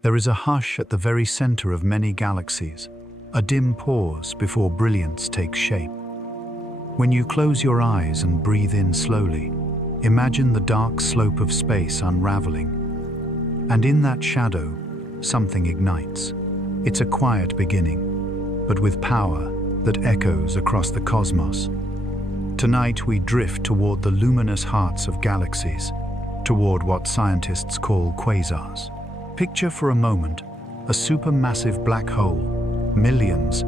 There is a hush at the very center of many galaxies, a dim pause before brilliance takes shape. When you close your eyes and breathe in slowly, imagine the dark slope of space unraveling. And in that shadow, something ignites. It's a quiet beginning, but with power that echoes across the cosmos. Tonight we drift toward the luminous hearts of galaxies, toward what scientists call quasars. Picture for a moment a supermassive black hole, millions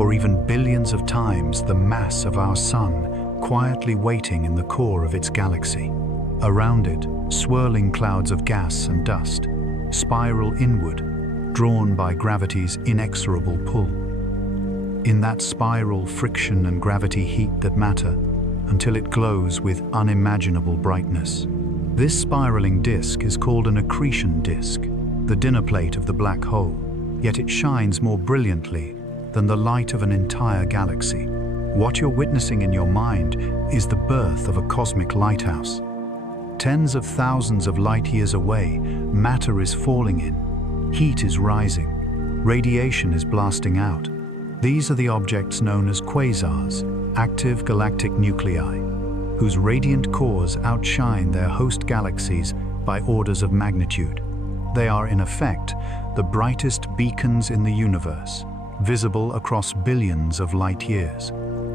or even billions of times the mass of our Sun, quietly waiting in the core of its galaxy. Around it, swirling clouds of gas and dust spiral inward, drawn by gravity's inexorable pull. In that spiral, friction and gravity heat that matter, until it glows with unimaginable brightness. This spiraling disk is called an accretion disk, the dinner plate of the black hole, yet it shines more brilliantly than the light of an entire galaxy. What you're witnessing in your mind is the birth of a cosmic lighthouse. Tens of thousands of light years away, matter is falling in, heat is rising, radiation is blasting out. These are the objects known as quasars, active galactic nuclei, whose radiant cores outshine their host galaxies by orders of magnitude. They are, in effect, the brightest beacons in the universe, visible across billions of light years.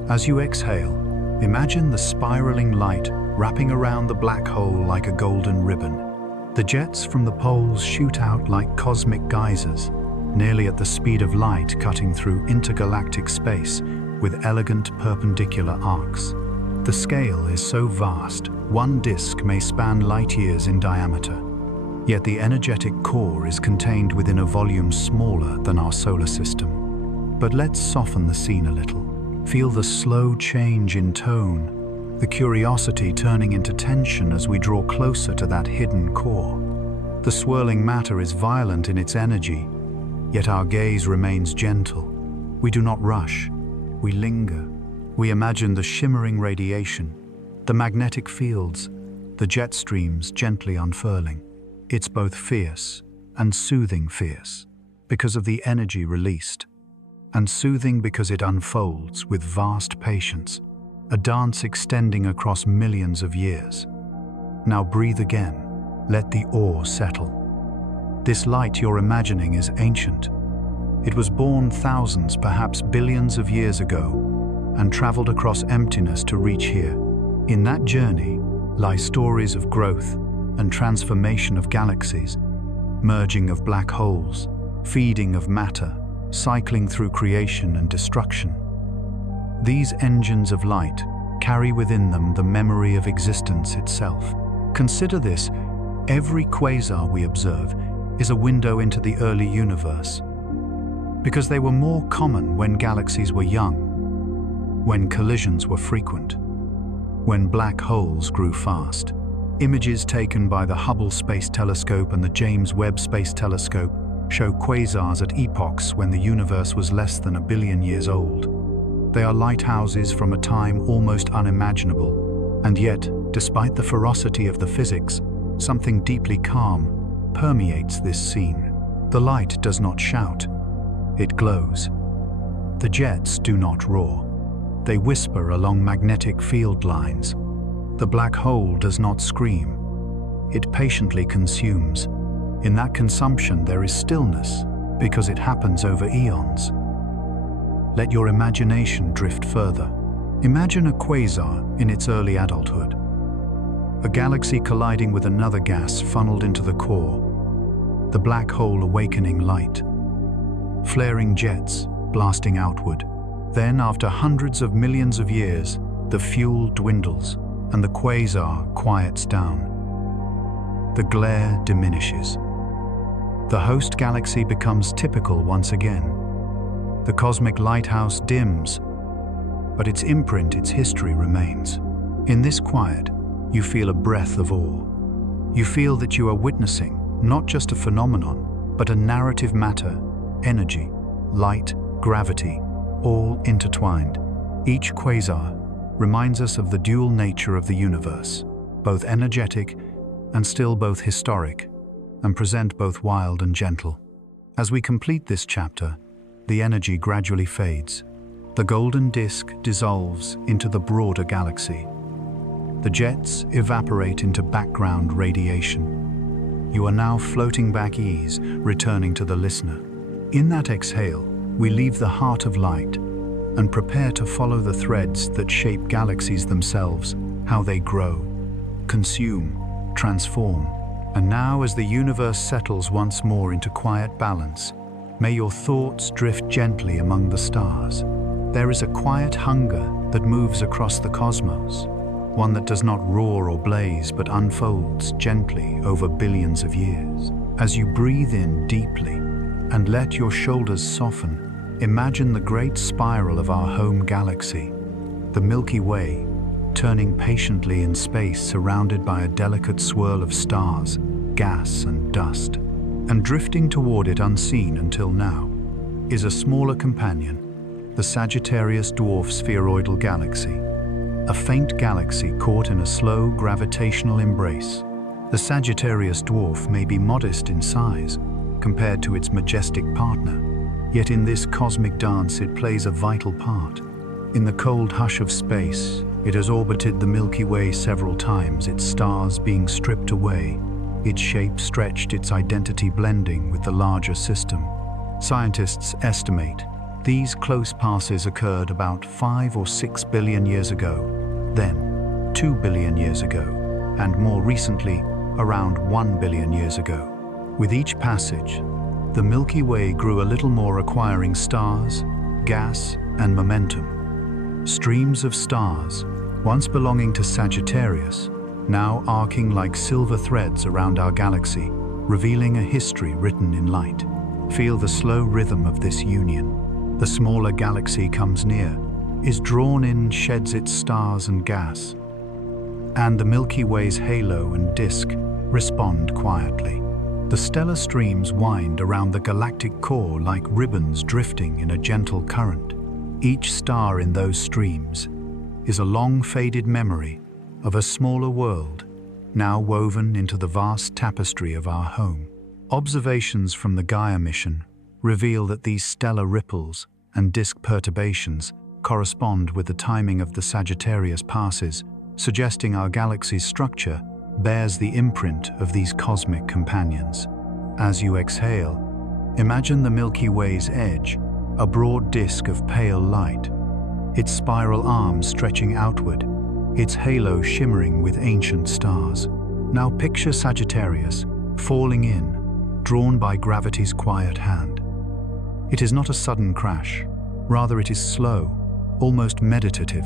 As you exhale, imagine the spiraling light wrapping around the black hole like a golden ribbon. The jets from the poles shoot out like cosmic geysers, nearly at the speed of light, cutting through intergalactic space with elegant perpendicular arcs. The scale is so vast, one disk may span light years in diameter. Yet the energetic core is contained within a volume smaller than our solar system. But let's soften the scene a little. Feel the slow change in tone, the curiosity turning into tension as we draw closer to that hidden core. The swirling matter is violent in its energy, yet our gaze remains gentle. We do not rush, we linger. We imagine the shimmering radiation, the magnetic fields, the jet streams gently unfurling. It's both fierce and soothing fierce because of the energy released, and soothing because it unfolds with vast patience, a dance extending across millions of years. Now breathe again, let the awe settle. This light you're imagining is ancient. It was born thousands, perhaps billions of years ago, and traveled across emptiness to reach here. In that journey lie stories of growth and transformation of galaxies, merging of black holes, feeding of matter, cycling through creation and destruction. These engines of light carry within them the memory of existence itself. Consider this: every quasar we observe is a window into the early universe, because they were more common when galaxies were young, when collisions were frequent, when black holes grew fast. Images taken by the Hubble Space Telescope and the James Webb Space Telescope show quasars at epochs when the universe was less than 1 billion years old. They are lighthouses from a time almost unimaginable, and yet, despite the ferocity of the physics, something deeply calm permeates this scene. The light does not shout, it glows. The jets do not roar. They whisper along magnetic field lines. The black hole does not scream. It patiently consumes. In that consumption there is stillness, because it happens over eons. Let your imagination drift further. Imagine a quasar in its early adulthood. A galaxy colliding with another gas funneled into the core. The black hole awakening light. Flaring jets blasting outward. Then, after hundreds of millions of years, the fuel dwindles and the quasar quiets down. The glare diminishes. The host galaxy becomes typical once again. The cosmic lighthouse dims, but its imprint, its history remains. In this quiet, you feel a breath of awe. You feel that you are witnessing not just a phenomenon, but a narrative matter, energy, light, gravity, all intertwined. Each quasar reminds us of the dual nature of the universe, both energetic and still both historic. and present both wild and gentle. As we complete this chapter, the energy gradually fades. The golden disk dissolves into the broader galaxy. The jets evaporate into background radiation. You are now floating back ease, returning to the listener. In that exhale, we leave the heart of light and prepare to follow the threads that shape galaxies themselves, how they grow, consume, transform. And now, as the universe settles once more into quiet balance, may your thoughts drift gently among the stars. There is a quiet hunger that moves across the cosmos, one that does not roar or blaze but unfolds gently over billions of years. As you breathe in deeply and let your shoulders soften, imagine the great spiral of our home galaxy, the Milky Way, turning patiently in space, surrounded by a delicate swirl of stars, gas and dust. And drifting toward it unseen until now is a smaller companion, the Sagittarius dwarf spheroidal galaxy, a faint galaxy caught in a slow gravitational embrace. The Sagittarius dwarf may be modest in size compared to its majestic partner, yet in this cosmic dance it plays a vital part. In the cold hush of space, it has orbited the Milky Way several times, its stars being stripped away, its shape stretched, its identity blending with the larger system. Scientists estimate these close passes occurred about 5 or 6 billion years ago, then 2 billion years ago, and more recently, around 1 billion years ago. With each passage, the Milky Way grew a little more, acquiring stars, gas, and momentum. Streams of stars, once belonging to Sagittarius, now arcing like silver threads around our galaxy, revealing a history written in light. Feel the slow rhythm of this union. The smaller galaxy comes near, is drawn in, sheds its stars and gas, and the Milky Way's halo and disk respond quietly. The stellar streams wind around the galactic core like ribbons drifting in a gentle current. Each star in those streams is a long-faded memory of a smaller world, now woven into the vast tapestry of our home. Observations from the Gaia mission reveal that these stellar ripples and disk perturbations correspond with the timing of the Sagittarius passes, suggesting our galaxy's structure bears the imprint of these cosmic companions. As you exhale, imagine the Milky Way's edge, a broad disk of pale light, its spiral arms stretching outward, its halo shimmering with ancient stars. Now picture Sagittarius falling in, drawn by gravity's quiet hand. It is not a sudden crash, rather it is slow, almost meditative.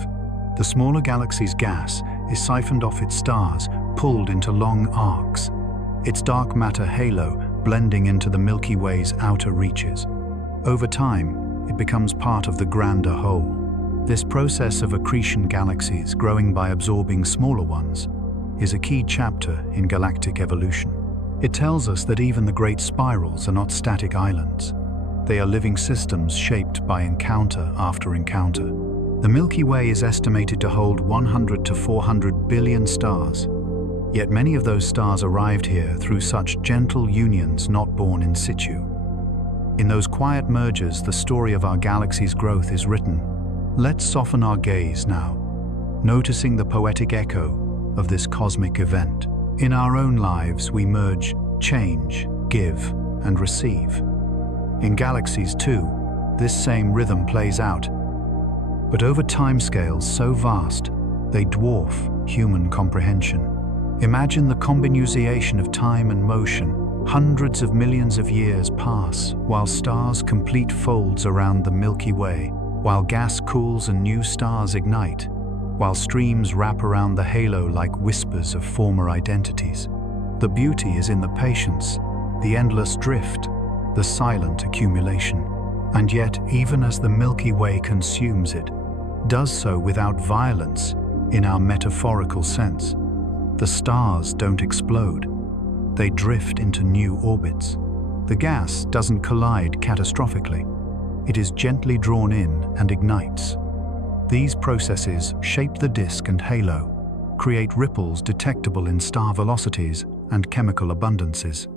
The smaller galaxy's gas is siphoned off its stars, pulled into long arcs, its dark matter halo blending into the Milky Way's outer reaches. Over time, it becomes part of the grander whole. This process of accretion galaxies growing by absorbing smaller ones is a key chapter in galactic evolution. It tells us that even the great spirals are not static islands. They are living systems shaped by encounter after encounter. The Milky Way is estimated to hold 100 to 400 billion stars, yet many of those stars arrived here through such gentle unions not born in situ. In those quiet mergers, the story of our galaxy's growth is written. Let's soften our gaze now, noticing the poetic echo of this cosmic event. In our own lives, we merge, change, give, and receive. In galaxies too, this same rhythm plays out, but over timescales so vast, they dwarf human comprehension. Imagine the combination of time and motion. Hundreds of millions of years pass while stars complete folds around the Milky Way, while gas cools and new stars ignite, while streams wrap around the halo like whispers of former identities. The beauty is in the patience, the endless drift, the silent accumulation. And yet, even as the Milky Way consumes it, does so without violence in our metaphorical sense. The stars don't explode. They drift into new orbits. The gas doesn't collide catastrophically. It is gently drawn in and ignites. These processes shape the disk and halo, create ripples detectable in star velocities and chemical abundances.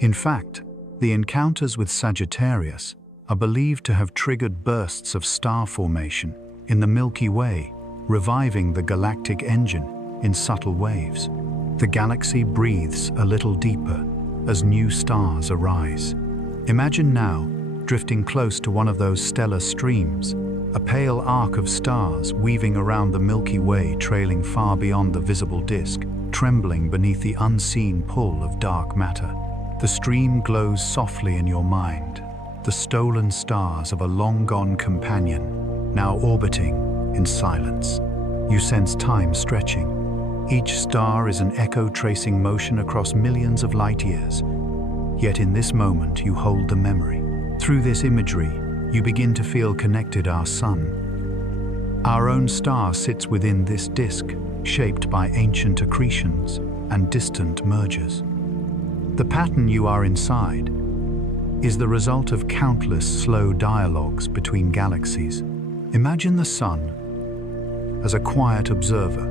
In fact, the encounters with Sagittarius are believed to have triggered bursts of star formation in the Milky Way, reviving the galactic engine in subtle waves. The galaxy breathes a little deeper as new stars arise. Imagine now drifting close to one of those stellar streams, a pale arc of stars weaving around the Milky Way, trailing far beyond the visible disk, trembling beneath the unseen pull of dark matter. The stream glows softly in your mind, the stolen stars of a long-gone companion, now orbiting in silence. You sense time stretching. Each star is an echo tracing motion across millions of light years. Yet in this moment you hold the memory. Through this imagery, you begin to feel connected to our sun. Our own star sits within this disk, shaped by ancient accretions and distant mergers. The pattern you are inside is the result of countless slow dialogues between galaxies. Imagine the sun as a quiet observer,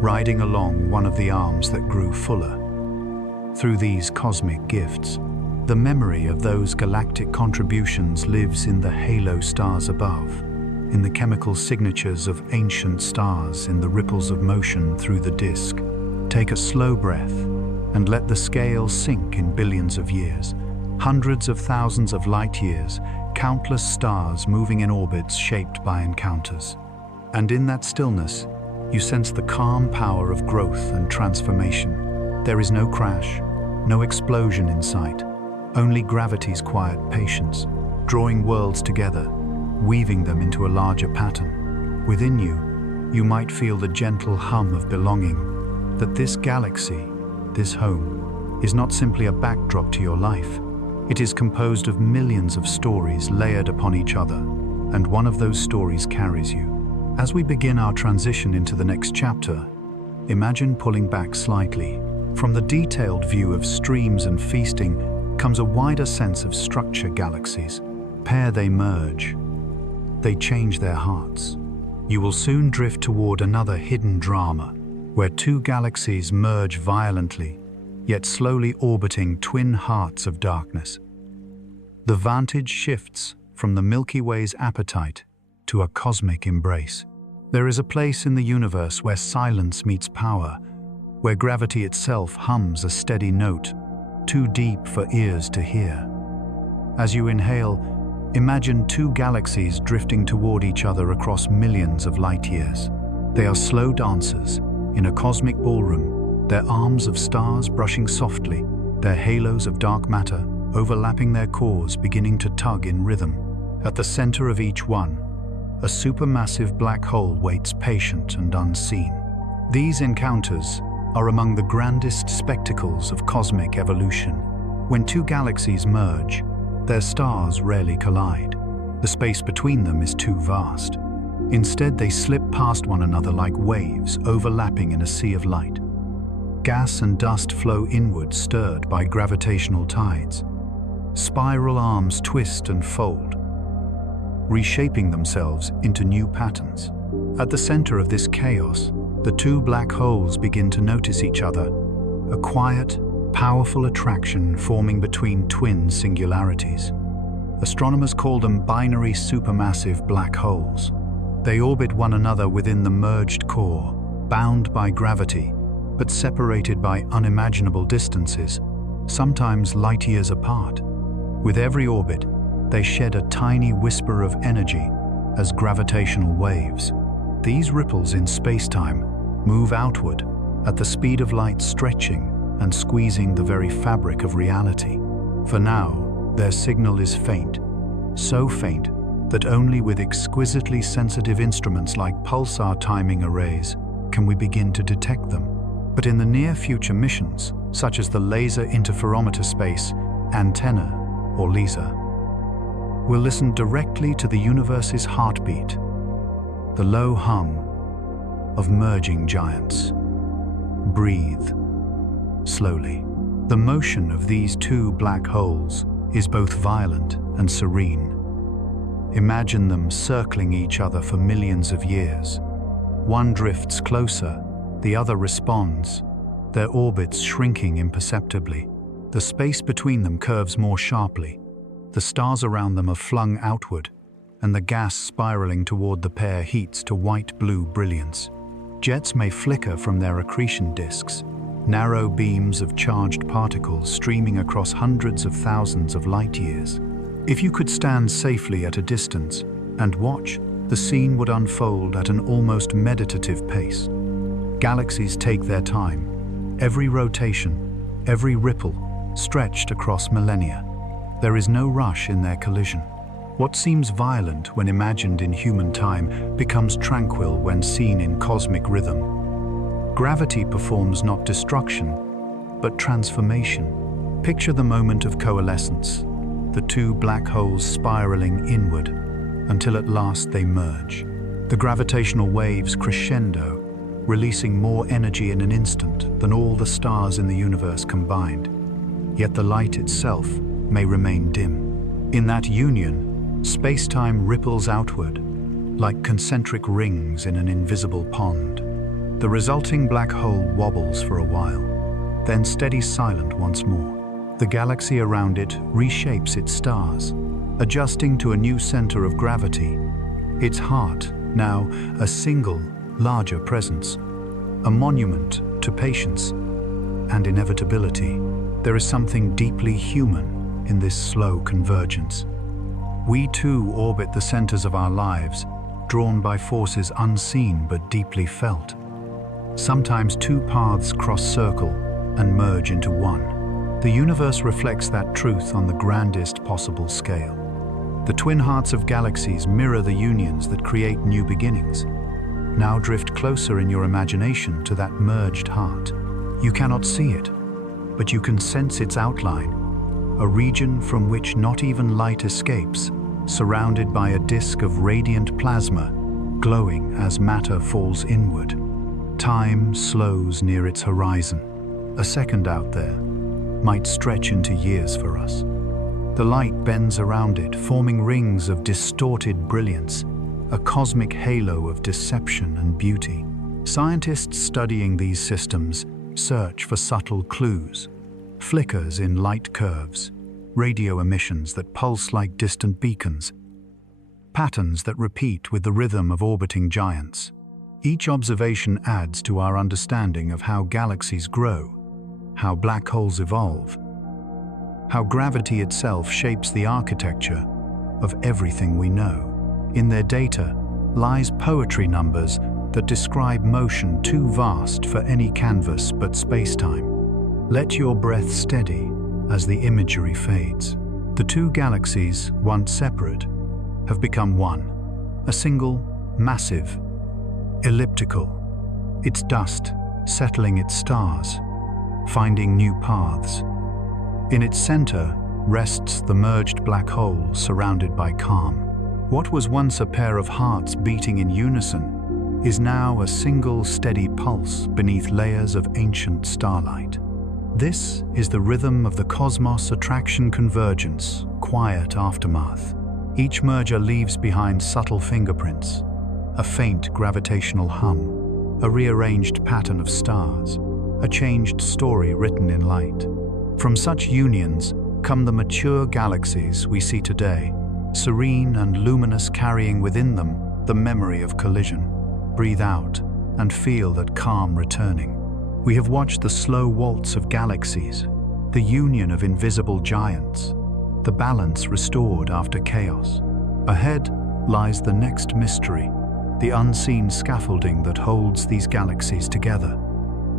riding along one of the arms that grew fuller. Through these cosmic gifts, the memory of those galactic contributions lives in the halo stars above, in the chemical signatures of ancient stars, in the ripples of motion through the disk. Take a slow breath and let the scale sink in billions of years, hundreds of thousands of light years, countless stars moving in orbits shaped by encounters. And in that stillness, you sense the calm power of growth and transformation. There is no crash, no explosion in sight, only gravity's quiet patience, drawing worlds together, weaving them into a larger pattern. Within you, you might feel the gentle hum of belonging, that this galaxy, this home, is not simply a backdrop to your life. It is composed of millions of stories layered upon each other, and one of those stories carries you. As we begin our transition into the next chapter, imagine pulling back slightly. From the detailed view of streams and feasting comes a wider sense of structure. Galaxies, pair they merge, they change their hearts. You will soon drift toward another hidden drama, where two galaxies merge violently, yet slowly orbiting twin hearts of darkness. The vantage shifts from the Milky Way's appetite to a cosmic embrace. There is a place in the universe where silence meets power, where gravity itself hums a steady note, too deep for ears to hear. As you inhale, imagine two galaxies drifting toward each other across millions of light years. They are slow dancers in a cosmic ballroom, their arms of stars brushing softly, their halos of dark matter overlapping their cores, beginning to tug in rhythm. At the center of each one, a supermassive black hole waits, patient and unseen. These encounters are among the grandest spectacles of cosmic evolution. When two galaxies merge, their stars rarely collide. The space between them is too vast. Instead, they slip past one another like waves overlapping in a sea of light. Gas and dust flow inward, stirred by gravitational tides. Spiral arms twist and fold, reshaping themselves into new patterns. At the center of this chaos, the two black holes begin to notice each other, a quiet, powerful attraction forming between twin singularities. Astronomers call them binary supermassive black holes. They orbit one another within the merged core, bound by gravity, but separated by unimaginable distances, sometimes light years apart. With every orbit, they shed a tiny whisper of energy as gravitational waves. These ripples in space-time move outward at the speed of light, stretching and squeezing the very fabric of reality. For now, their signal is faint, so faint that only with exquisitely sensitive instruments like pulsar timing arrays can we begin to detect them. But in the near future, missions, such as the Laser Interferometer Space Antenna, or LISA, will listen directly to the universe's heartbeat, the low hum of merging giants. Breathe slowly. The motion of these two black holes is both violent and serene. Imagine them circling each other for millions of years. One drifts closer, the other responds, their orbits shrinking imperceptibly. The space between them curves more sharply. The stars around them are flung outward, and the gas spiraling toward the pair heats to white-blue brilliance. Jets may flicker from their accretion disks, narrow beams of charged particles streaming across hundreds of thousands of light-years. If you could stand safely at a distance and watch, the scene would unfold at an almost meditative pace. Galaxies take their time. Every rotation, every ripple, stretched across millennia. There is no rush in their collision. What seems violent when imagined in human time becomes tranquil when seen in cosmic rhythm. Gravity performs not destruction, but transformation. Picture the moment of coalescence, the two black holes spiraling inward, until at last they merge. The gravitational waves crescendo, releasing more energy in an instant than all the stars in the universe combined. Yet the light itself may remain dim. In that union, space-time ripples outward, like concentric rings in an invisible pond. The resulting black hole wobbles for a while, then steadies silent once more. The galaxy around it reshapes its stars, adjusting to a new center of gravity. Its heart, now a single, larger presence, a monument to patience and inevitability. There is something deeply human in this slow convergence. We too orbit the centers of our lives, drawn by forces unseen but deeply felt. Sometimes two paths cross-circle and merge into one. The universe reflects that truth on the grandest possible scale. The twin hearts of galaxies mirror the unions that create new beginnings. Now drift closer in your imagination to that merged heart. You cannot see it, but you can sense its outline, a region from which not even light escapes, surrounded by a disk of radiant plasma, glowing as matter falls inward. Time slows near its horizon. A second out there might stretch into years for us. The light bends around it, forming rings of distorted brilliance, a cosmic halo of deception and beauty. Scientists studying these systems search for subtle clues, flickers in light curves, radio emissions that pulse like distant beacons, patterns that repeat with the rhythm of orbiting giants. Each observation adds to our understanding of how galaxies grow, how black holes evolve, how gravity itself shapes the architecture of everything we know. In their data lies poetry numbers that describe motion too vast for any canvas but space-time. Let your breath steady as the imagery fades. The two galaxies, once separate, have become one, a single, massive, elliptical, its dust settling its stars, finding new paths. In its center rests the merged black hole surrounded by calm. What was once a pair of hearts beating in unison is now a single steady pulse beneath layers of ancient starlight. This is the rhythm of the cosmos attraction convergence, quiet aftermath. Each merger leaves behind subtle fingerprints, a faint gravitational hum, a rearranged pattern of stars, a changed story written in light. From such unions come the mature galaxies we see today, serene and luminous, carrying within them the memory of collision. Breathe out and feel that calm returning. We have watched the slow waltz of galaxies, the union of invisible giants, the balance restored after chaos. Ahead lies the next mystery, the unseen scaffolding that holds these galaxies together,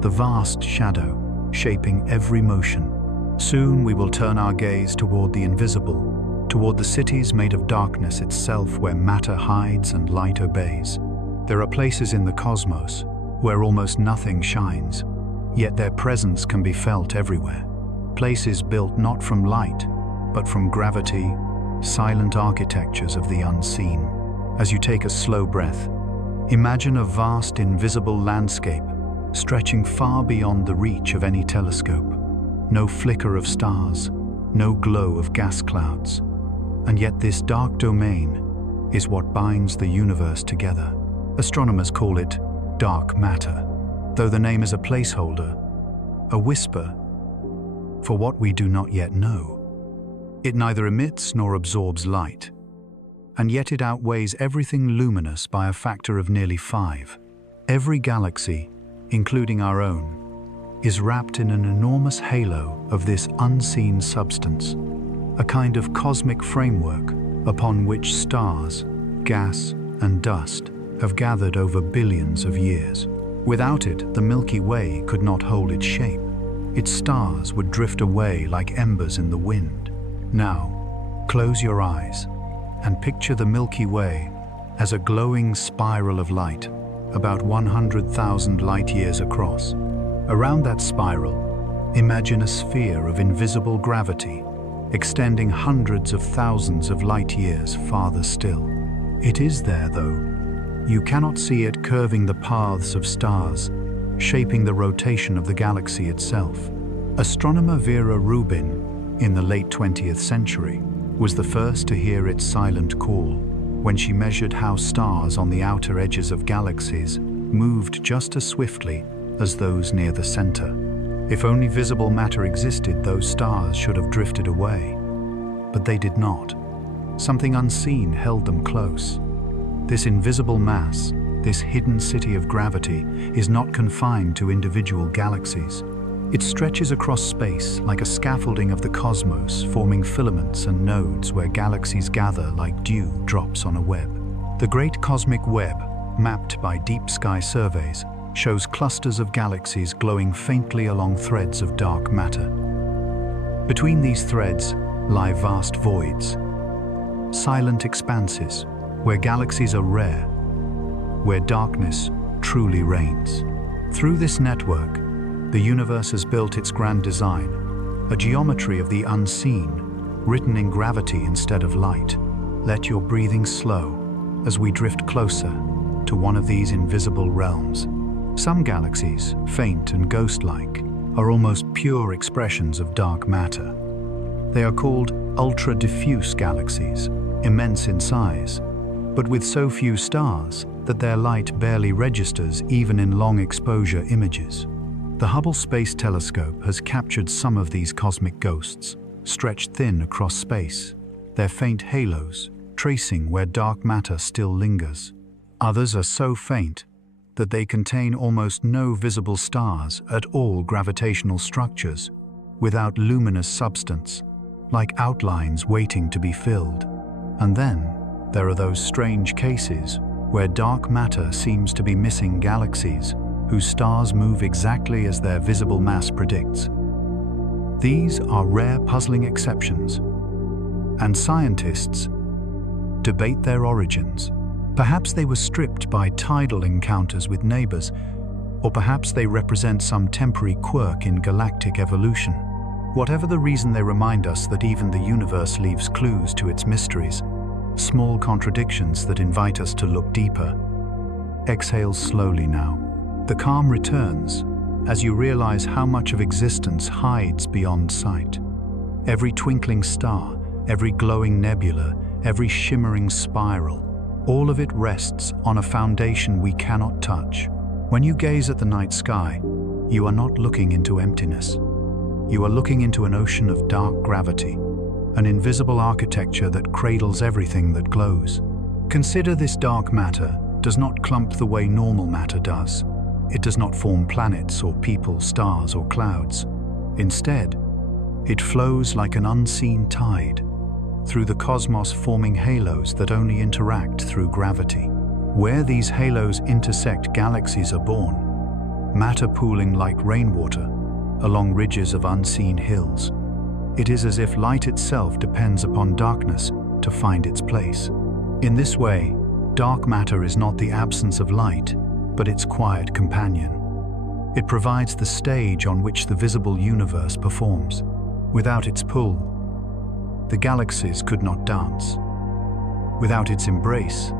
the vast shadow shaping every motion. Soon we will turn our gaze toward the invisible, toward the cities made of darkness itself where matter hides and light obeys. There are places in the cosmos where almost nothing shines, yet their presence can be felt everywhere. Places built not from light, but from gravity, silent architectures of the unseen. As you take a slow breath, imagine a vast invisible landscape stretching far beyond the reach of any telescope. No flicker of stars, no glow of gas clouds. And yet this dark domain is what binds the universe together. Astronomers call it dark matter, though the name is a placeholder, a whisper, for what we do not yet know. It neither emits nor absorbs light, and yet it outweighs everything luminous by a factor of nearly 5. Every galaxy, including our own, is wrapped in an enormous halo of this unseen substance, a kind of cosmic framework upon which stars, gas, and dust have gathered over billions of years. Without it, the Milky Way could not hold its shape. Its stars would drift away like embers in the wind. Now, close your eyes and picture the Milky Way as a glowing spiral of light, about 100,000 light-years across. Around that spiral, imagine a sphere of invisible gravity, extending hundreds of thousands of light-years farther still. It is there, though. You cannot see it curving the paths of stars, shaping the rotation of the galaxy itself. Astronomer Vera Rubin, in the late 20th century, was the first to hear its silent call when she measured how stars on the outer edges of galaxies moved just as swiftly as those near the center. If only visible matter existed, those stars should have drifted away. But they did not. Something unseen held them close. This invisible mass, this hidden city of gravity, is not confined to individual galaxies. It stretches across space like a scaffolding of the cosmos, forming filaments and nodes where galaxies gather like dew drops on a web. The Great Cosmic Web, mapped by deep sky surveys, shows clusters of galaxies glowing faintly along threads of dark matter. Between these threads lie vast voids, silent expanses, where galaxies are rare, where darkness truly reigns. Through this network, the universe has built its grand design, a geometry of the unseen, written in gravity instead of light. Let your breathing slow as we drift closer to one of these invisible realms. Some galaxies, faint and ghost-like, are almost pure expressions of dark matter. They are called ultra-diffuse galaxies, immense in size, but with so few stars that their light barely registers even in long-exposure images. The Hubble Space Telescope has captured some of these cosmic ghosts, stretched thin across space, their faint halos tracing where dark matter still lingers. Others are so faint that they contain almost no visible stars at all, gravitational structures, without luminous substance, like outlines waiting to be filled. And then there are those strange cases where dark matter seems to be missing galaxies whose stars move exactly as their visible mass predicts. These are rare, puzzling exceptions, and scientists debate their origins. Perhaps they were stripped by tidal encounters with neighbors, or perhaps they represent some temporary quirk in galactic evolution. Whatever the reason, they remind us that even the universe leaves clues to its mysteries, small contradictions that invite us to look deeper. Exhale slowly now. The calm returns as you realize how much of existence hides beyond sight. Every twinkling star, every glowing nebula, every shimmering spiral, all of it rests on a foundation we cannot touch. When you gaze at the night sky, you are not looking into emptiness. You are looking into an ocean of dark gravity, an invisible architecture that cradles everything that glows. Consider this: dark matter does not clump the way normal matter does. It does not form planets or people, stars or clouds. Instead, it flows like an unseen tide through the cosmos, forming halos that only interact through gravity. Where these halos intersect, galaxies are born, matter pooling like rainwater along ridges of unseen hills. It is as if light itself depends upon darkness to find its place. In this way, dark matter is not the absence of light, but its quiet companion. It provides the stage on which the visible universe performs. Without its pull, the galaxies could not dance. Without its embrace,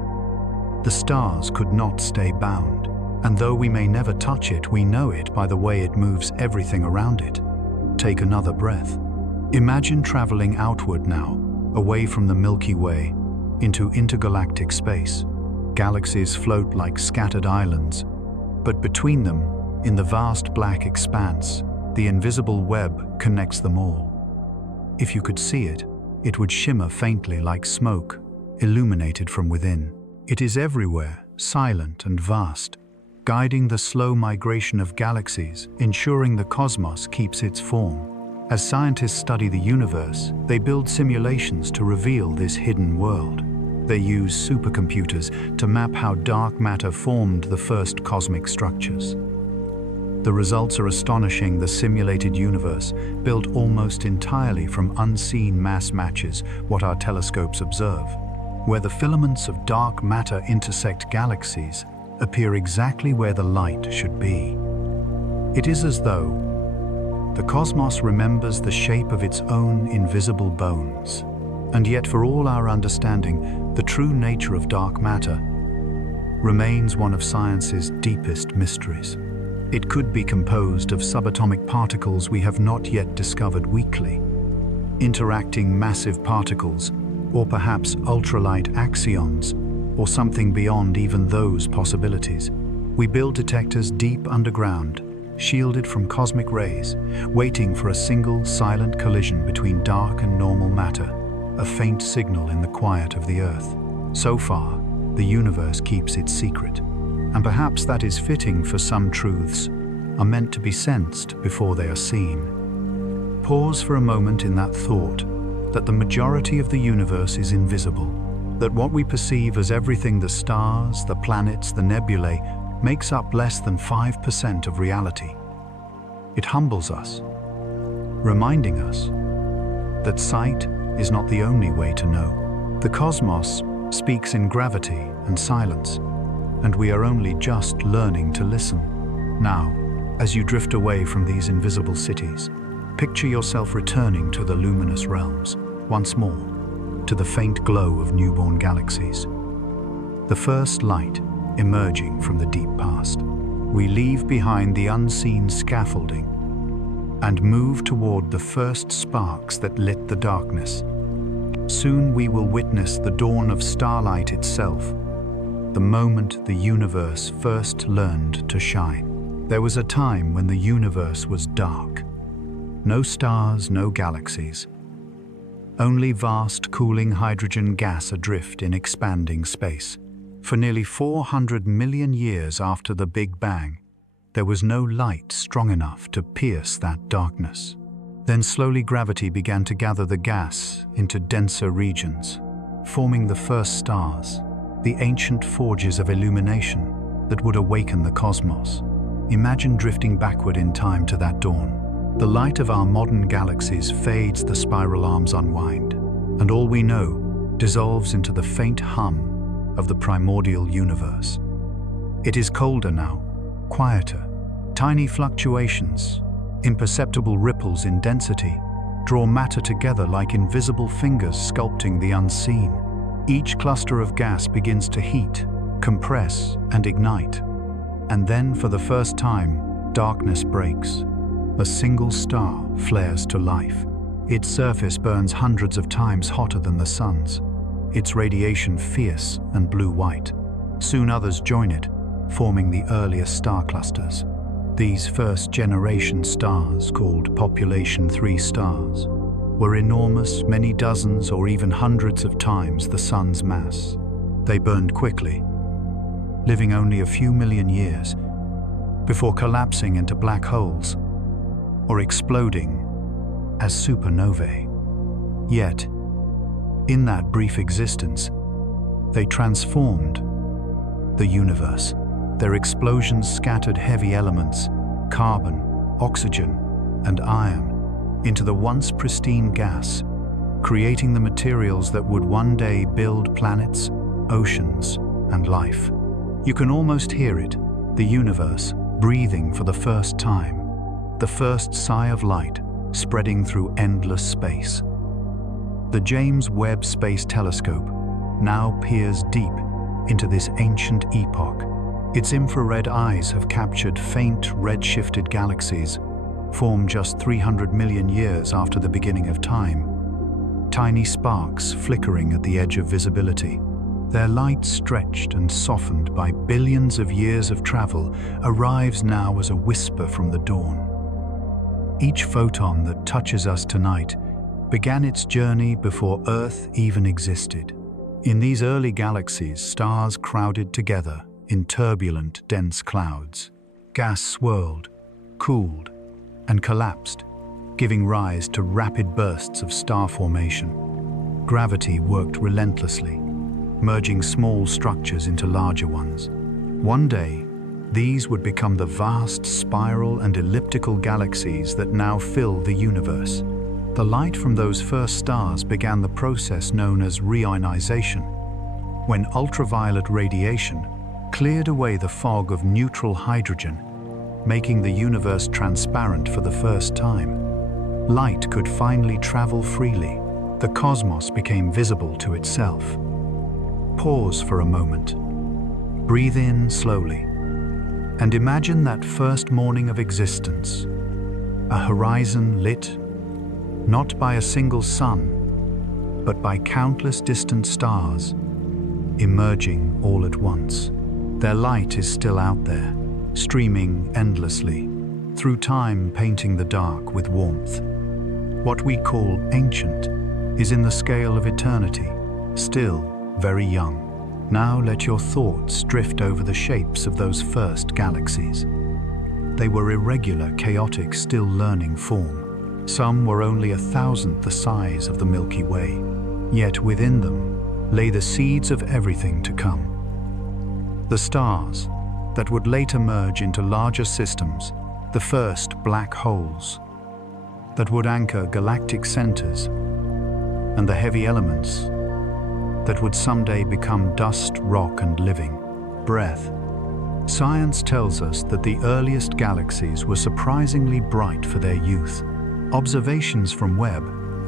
the stars could not stay bound. And though we may never touch it, we know it by the way it moves everything around it. Take another breath. Imagine traveling outward now, away from the Milky Way, into intergalactic space. Galaxies float like scattered islands, but between them, in the vast black expanse, The invisible web connects them all. If you could see it, it would shimmer faintly like smoke, illuminated from within. It is everywhere, silent and vast, guiding the slow migration of galaxies, ensuring the cosmos keeps its form. As scientists study the universe, they build simulations to reveal this hidden world. They use supercomputers to map how dark matter formed the first cosmic structures. The results are astonishing. The simulated universe, built almost entirely from unseen mass, matches what our telescopes observe. Where the filaments of dark matter intersect galaxies, appear exactly where the light should be. It is as though the cosmos remembers the shape of its own invisible bones. And yet, for all our understanding, the true nature of dark matter remains one of science's deepest mysteries. It could be composed of subatomic particles we have not yet discovered weakly, interacting massive particles, or perhaps ultralight axions, or something beyond even those possibilities. We build detectors deep underground, shielded from cosmic rays, waiting for a single silent collision between dark and normal matter, a faint signal in the quiet of the Earth. So far, the universe keeps its secret. And perhaps that is fitting, for some truths are meant to be sensed before they are seen. Pause for a moment in that thought, that the majority of the universe is invisible, that what we perceive as everything, the stars, the planets, the nebulae, makes up less than 5% of reality. It humbles us, reminding us that sight is not the only way to know. The cosmos speaks in gravity and silence, and we are only just learning to listen. Now, as you drift away from these invisible cities, picture yourself returning to the luminous realms, once more, to the faint glow of newborn galaxies. The first light emerging from the deep past. We leave behind the unseen scaffolding and move toward the first sparks that lit the darkness. Soon we will witness the dawn of starlight itself, the moment the universe first learned to shine. There was a time when the universe was dark. No stars, no galaxies. Only vast, cooling hydrogen gas adrift in expanding space. For nearly 400 million years after the Big Bang, there was no light strong enough to pierce that darkness. Then slowly gravity began to gather the gas into denser regions, forming the first stars, the ancient forges of illumination that would awaken the cosmos. Imagine drifting backward in time to that dawn. The light of our modern galaxies fades, the spiral arms unwind, and all we know dissolves into the faint hum of the primordial universe. It is colder now, quieter. Tiny fluctuations, imperceptible ripples in density, draw matter together like invisible fingers sculpting the unseen. Each cluster of gas begins to heat, compress, and ignite. And then, for the first time, darkness breaks. A single star flares to life. Its surface burns hundreds of times hotter than the sun's, its radiation fierce and blue-white. Soon others join it, forming the earliest star clusters. These first-generation stars, called population 3 stars, were enormous, many dozens or even hundreds of times the sun's mass. They burned quickly, living only a few million years, before collapsing into black holes or exploding as supernovae. Yet, in that brief existence, they transformed the universe. Their explosions scattered heavy elements, carbon, oxygen, and iron, into the once pristine gas, creating the materials that would one day build planets, oceans, and life. You can almost hear it, the universe, breathing for the first time, the first sigh of light spreading through endless space. The James Webb Space Telescope now peers deep into this ancient epoch. Its infrared eyes have captured faint, red-shifted galaxies, formed just 300 million years after the beginning of time. Tiny sparks flickering at the edge of visibility. Their light, stretched and softened by billions of years of travel, arrives now as a whisper from the dawn. Each photon that touches us tonight began its journey before Earth even existed. In these early galaxies, stars crowded together in turbulent, dense clouds. Gas swirled, cooled, and collapsed, giving rise to rapid bursts of star formation. Gravity worked relentlessly, merging small structures into larger ones. One day, these would become the vast spiral and elliptical galaxies that now fill the universe. The light from those first stars began the process known as reionization, when ultraviolet radiation cleared away the fog of neutral hydrogen, making the universe transparent for the first time. Light could finally travel freely. The cosmos became visible to itself. Pause for a moment. Breathe in slowly. And imagine that first morning of existence. A horizon lit, not by a single sun, but by countless distant stars, emerging all at once. Their light is still out there, streaming endlessly, through time painting the dark with warmth. What we call ancient is in the scale of eternity, still very young. Now let your thoughts drift over the shapes of those first galaxies. They were irregular, chaotic, still learning form. Some were only 1,000th the size of the Milky Way, yet within them lay the seeds of everything to come. The stars that would later merge into larger systems, the first black holes that would anchor galactic centers, and the heavy elements that would someday become dust, rock, and living breath. Science tells us that the earliest galaxies were surprisingly bright for their youth. Observations from Webb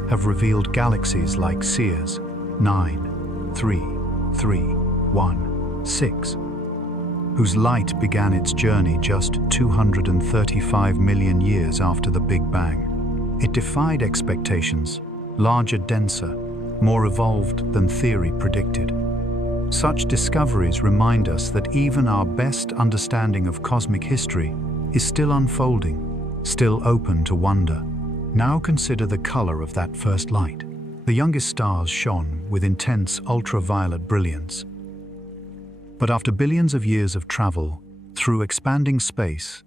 have revealed galaxies like Sears 93316, whose light began its journey just 235 million years after the Big Bang. It defied expectations, larger, denser, more evolved than theory predicted. Such discoveries remind us that even our best understanding of cosmic history is still unfolding, still open to wonder. Now consider the color of that first light. The youngest stars shone with intense ultraviolet brilliance. But after billions of years of travel through expanding space,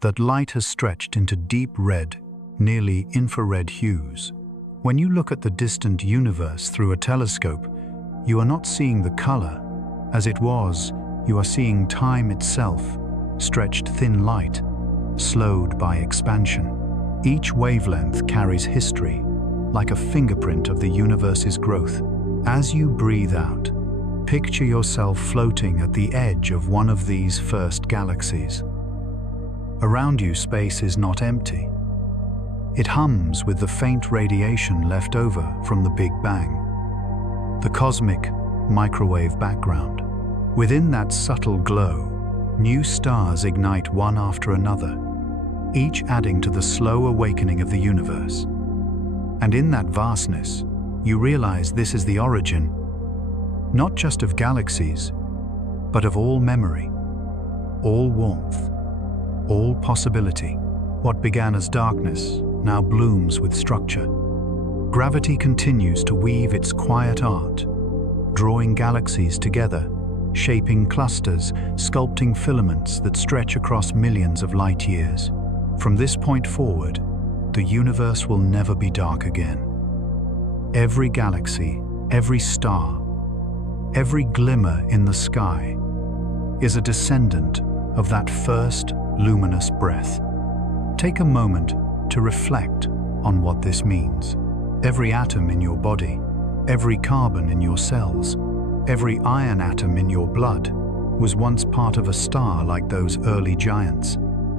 that light has stretched into deep red, nearly infrared hues. When you look at the distant universe through a telescope, you are not seeing the color as it was, you are seeing time itself, stretched thin light, slowed by expansion. Each wavelength carries history, like a fingerprint of the universe's growth. As you breathe out, picture yourself floating at the edge of one of these first galaxies. Around you, space is not empty. It hums with the faint radiation left over from the Big Bang, the cosmic microwave background. Within that subtle glow, new stars ignite one after another, each adding to the slow awakening of the universe. And in that vastness, you realize this is the origin, not just of galaxies, but of all memory, all warmth, all possibility. What began as darkness now blooms with structure. Gravity continues to weave its quiet art, drawing galaxies together, shaping clusters, sculpting filaments that stretch across millions of light years. From this point forward, the universe will never be dark again. Every galaxy, every star, every glimmer in the sky is a descendant of that first luminous breath. Take a moment to reflect on what this means. Every atom in your body, every carbon in your cells, every iron atom in your blood was once part of a star like those early giants.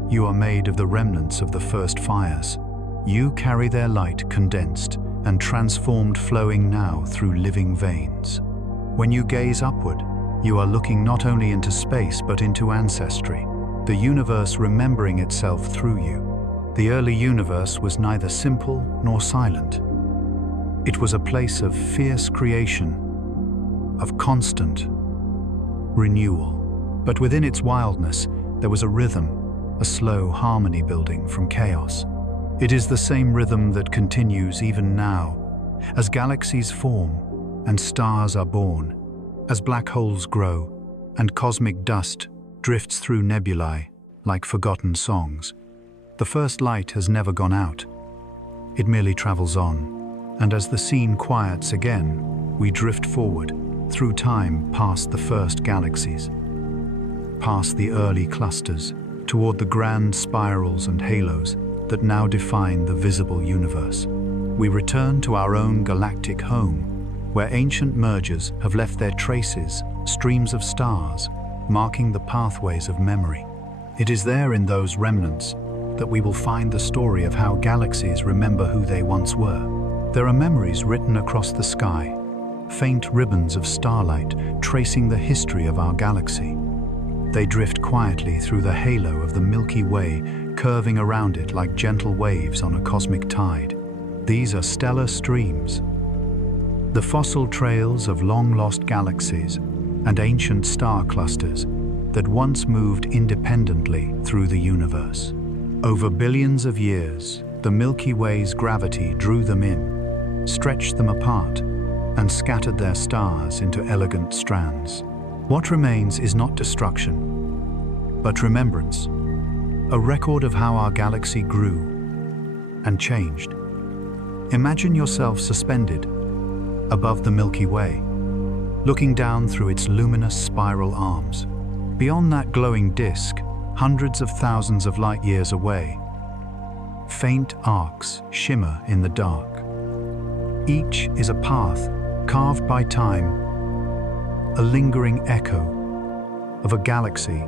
You are made of the remnants of the first fires. You carry their light condensed and transformed, flowing now through living veins. When you gaze upward, you are looking not only into space but into ancestry, the universe remembering itself through you. The early universe was neither simple nor silent. It was a place of fierce creation, of constant renewal. But within its wildness, there was a rhythm, a slow harmony building from chaos. It is the same rhythm that continues even now, as galaxies form and stars are born, as black holes grow and cosmic dust drifts through nebulae like forgotten songs. The first light has never gone out. It merely travels on, and as the scene quiets again, we drift forward through time past the first galaxies, past the early clusters, toward the grand spirals and halos that now define the visible universe. We return to our own galactic home, where ancient mergers have left their traces, streams of stars, marking the pathways of memory. It is there in those remnants that we will find the story of how galaxies remember who they once were. There are memories written across the sky, faint ribbons of starlight tracing the history of our galaxy. They drift quietly through the halo of the Milky Way, curving around it like gentle waves on a cosmic tide. These are stellar streams, the fossil trails of long-lost galaxies and ancient star clusters that once moved independently through the universe. Over billions of years, the Milky Way's gravity drew them in, stretched them apart, and scattered their stars into elegant strands. What remains is not destruction, but remembrance, a record of how our galaxy grew and changed. Imagine yourself suspended above the Milky Way, looking down through its luminous spiral arms. Beyond that glowing disk, hundreds of thousands of light years away, faint arcs shimmer in the dark. Each is a path carved by time, a lingering echo of a galaxy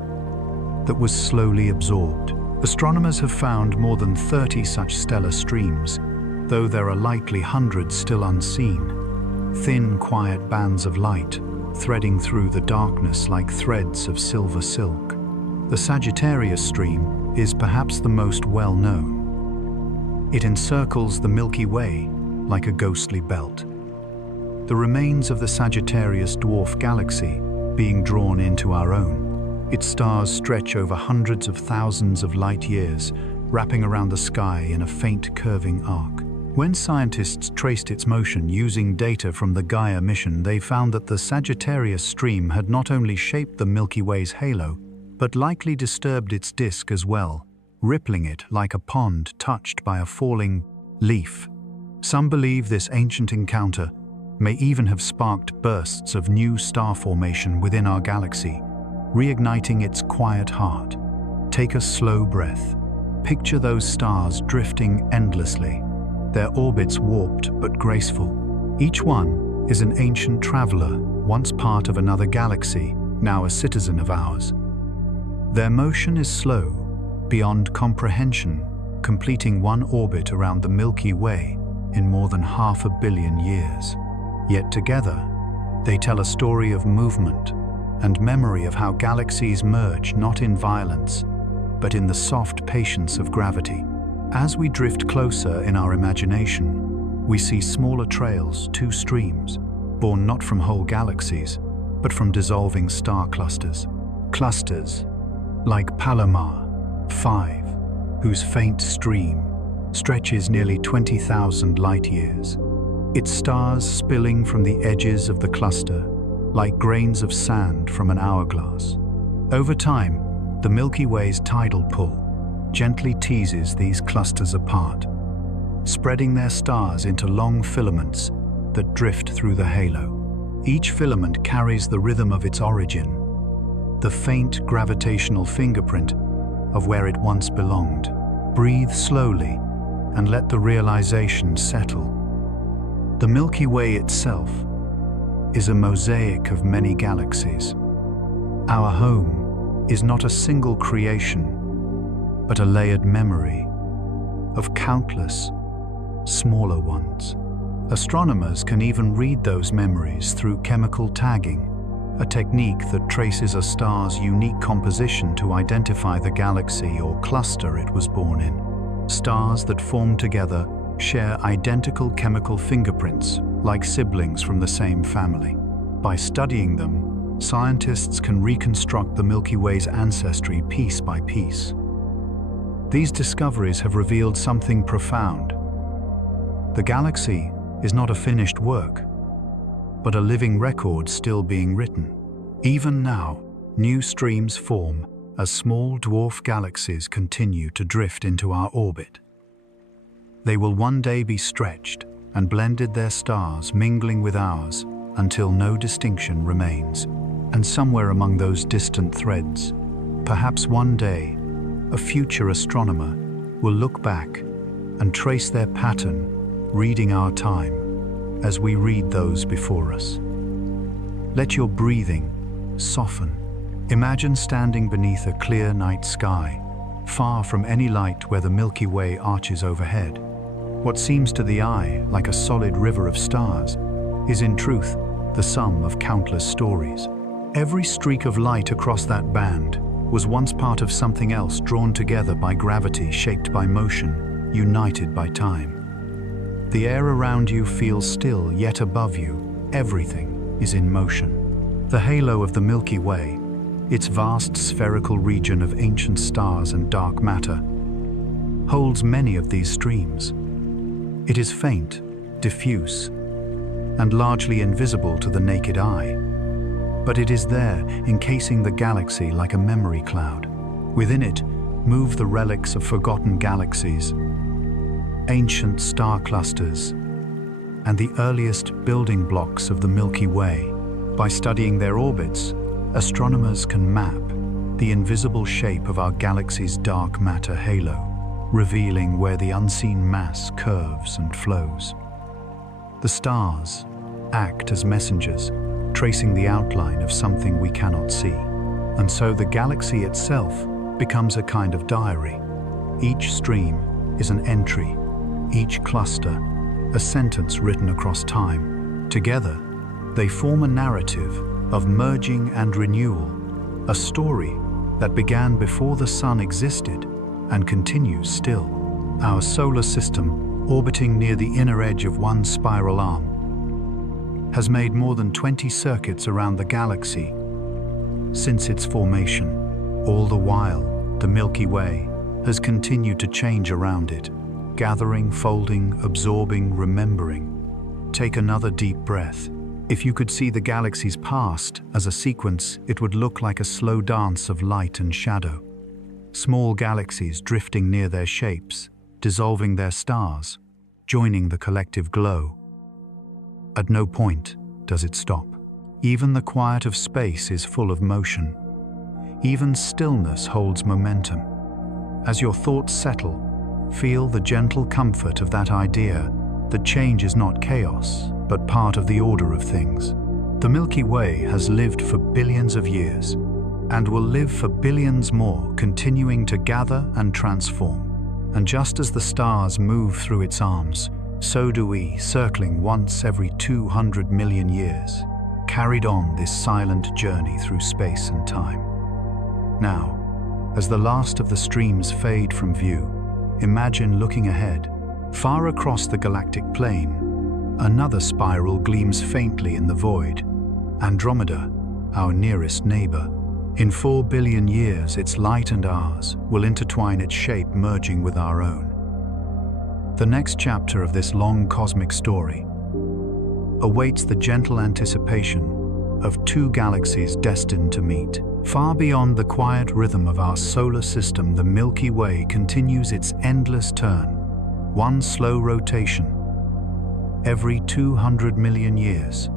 that was slowly absorbed. Astronomers have found more than 30 such stellar streams, though there are likely hundreds still unseen. Thin, quiet bands of light threading through the darkness like threads of silver silk. The Sagittarius stream is perhaps the most well-known. It encircles the Milky Way like a ghostly belt. The remains of the Sagittarius dwarf galaxy being drawn into our own. Its stars stretch over hundreds of thousands of light years, wrapping around the sky in a faint curving arc. When scientists traced its motion using data from the Gaia mission, they found that the Sagittarius stream had not only shaped the Milky Way's halo, but likely disturbed its disk as well, rippling it like a pond touched by a falling leaf. Some believe this ancient encounter may even have sparked bursts of new star formation within our galaxy, reigniting its quiet heart. Take a slow breath. Picture those stars drifting endlessly, their orbits warped but graceful. Each one is an ancient traveler, once part of another galaxy, now a citizen of ours. Their motion is slow, beyond comprehension, completing one orbit around the Milky Way in more than 500 million years. Yet together, they tell a story of movement and memory of how galaxies merge not in violence, but in the soft patience of gravity. As we drift closer in our imagination, we see smaller trails, two streams, born not from whole galaxies, but from dissolving star clusters. Clusters like Palomar 5, whose faint stream stretches nearly 20,000 light-years. Its stars spilling from the edges of the cluster like grains of sand from an hourglass. Over time, the Milky Way's tidal pull gently teases these clusters apart, spreading their stars into long filaments that drift through the halo. Each filament carries the rhythm of its origin, the faint gravitational fingerprint of where it once belonged. Breathe slowly and let the realization settle. The Milky Way itself is a mosaic of many galaxies. Our home is not a single creation, but a layered memory of countless smaller ones. Astronomers can even read those memories through chemical tagging, a technique that traces a star's unique composition to identify the galaxy or cluster it was born in. Stars that form together share identical chemical fingerprints, like siblings from the same family. By studying them, scientists can reconstruct the Milky Way's ancestry piece by piece. These discoveries have revealed something profound. The galaxy is not a finished work, but a living record still being written. Even now, new streams form as small dwarf galaxies continue to drift into our orbit. They will one day be stretched and blended, their stars mingling with ours until no distinction remains. And somewhere among those distant threads, perhaps one day, a future astronomer will look back and trace their pattern, reading our time as we read those before us. Let your breathing soften. Imagine standing beneath a clear night sky, far from any light, where the Milky Way arches overhead. What seems to the eye like a solid river of stars is in truth the sum of countless stories. Every streak of light across that band was once part of something else, drawn together by gravity, shaped by motion, united by time. The air around you feels still, yet above you, everything is in motion. The halo of the Milky Way, its vast spherical region of ancient stars and dark matter, holds many of these streams. It is faint, diffuse, and largely invisible to the naked eye. But it is there, encasing the galaxy like a memory cloud. Within it move the relics of forgotten galaxies, ancient star clusters, and the earliest building blocks of the Milky Way. By studying their orbits, astronomers can map the invisible shape of our galaxy's dark matter halo, revealing where the unseen mass curves and flows. The stars act as messengers, tracing the outline of something we cannot see. And so the galaxy itself becomes a kind of diary. Each stream is an entry, each cluster a sentence written across time. Together, they form a narrative of merging and renewal, a story that began before the sun existed and continues still. Our solar system, orbiting near the inner edge of one spiral arm, has made more than 20 circuits around the galaxy since its formation. All the while, the Milky Way has continued to change around it, gathering, folding, absorbing, remembering. Take another deep breath. If you could see the galaxy's past as a sequence, it would look like a slow dance of light and shadow. Small galaxies drifting near their shapes, dissolving their stars, joining the collective glow. At no point does it stop. Even the quiet of space is full of motion. Even stillness holds momentum. As your thoughts settle, feel the gentle comfort of that idea that change is not chaos, but part of the order of things. The Milky Way has lived for billions of years and will live for billions more, continuing to gather and transform. And just as the stars move through its arms, so do we, circling once every 200 million years, carried on this silent journey through space and time. Now, as the last of the streams fade from view, imagine looking ahead. Far across the galactic plane, another spiral gleams faintly in the void. Andromeda, our nearest neighbor. In 4 billion years, its light and ours will intertwine, its shape merging with our own. The next chapter of this long cosmic story awaits the gentle anticipation of two galaxies destined to meet. Far beyond the quiet rhythm of our solar system, the Milky Way continues its endless turn, one slow rotation every 200 million years.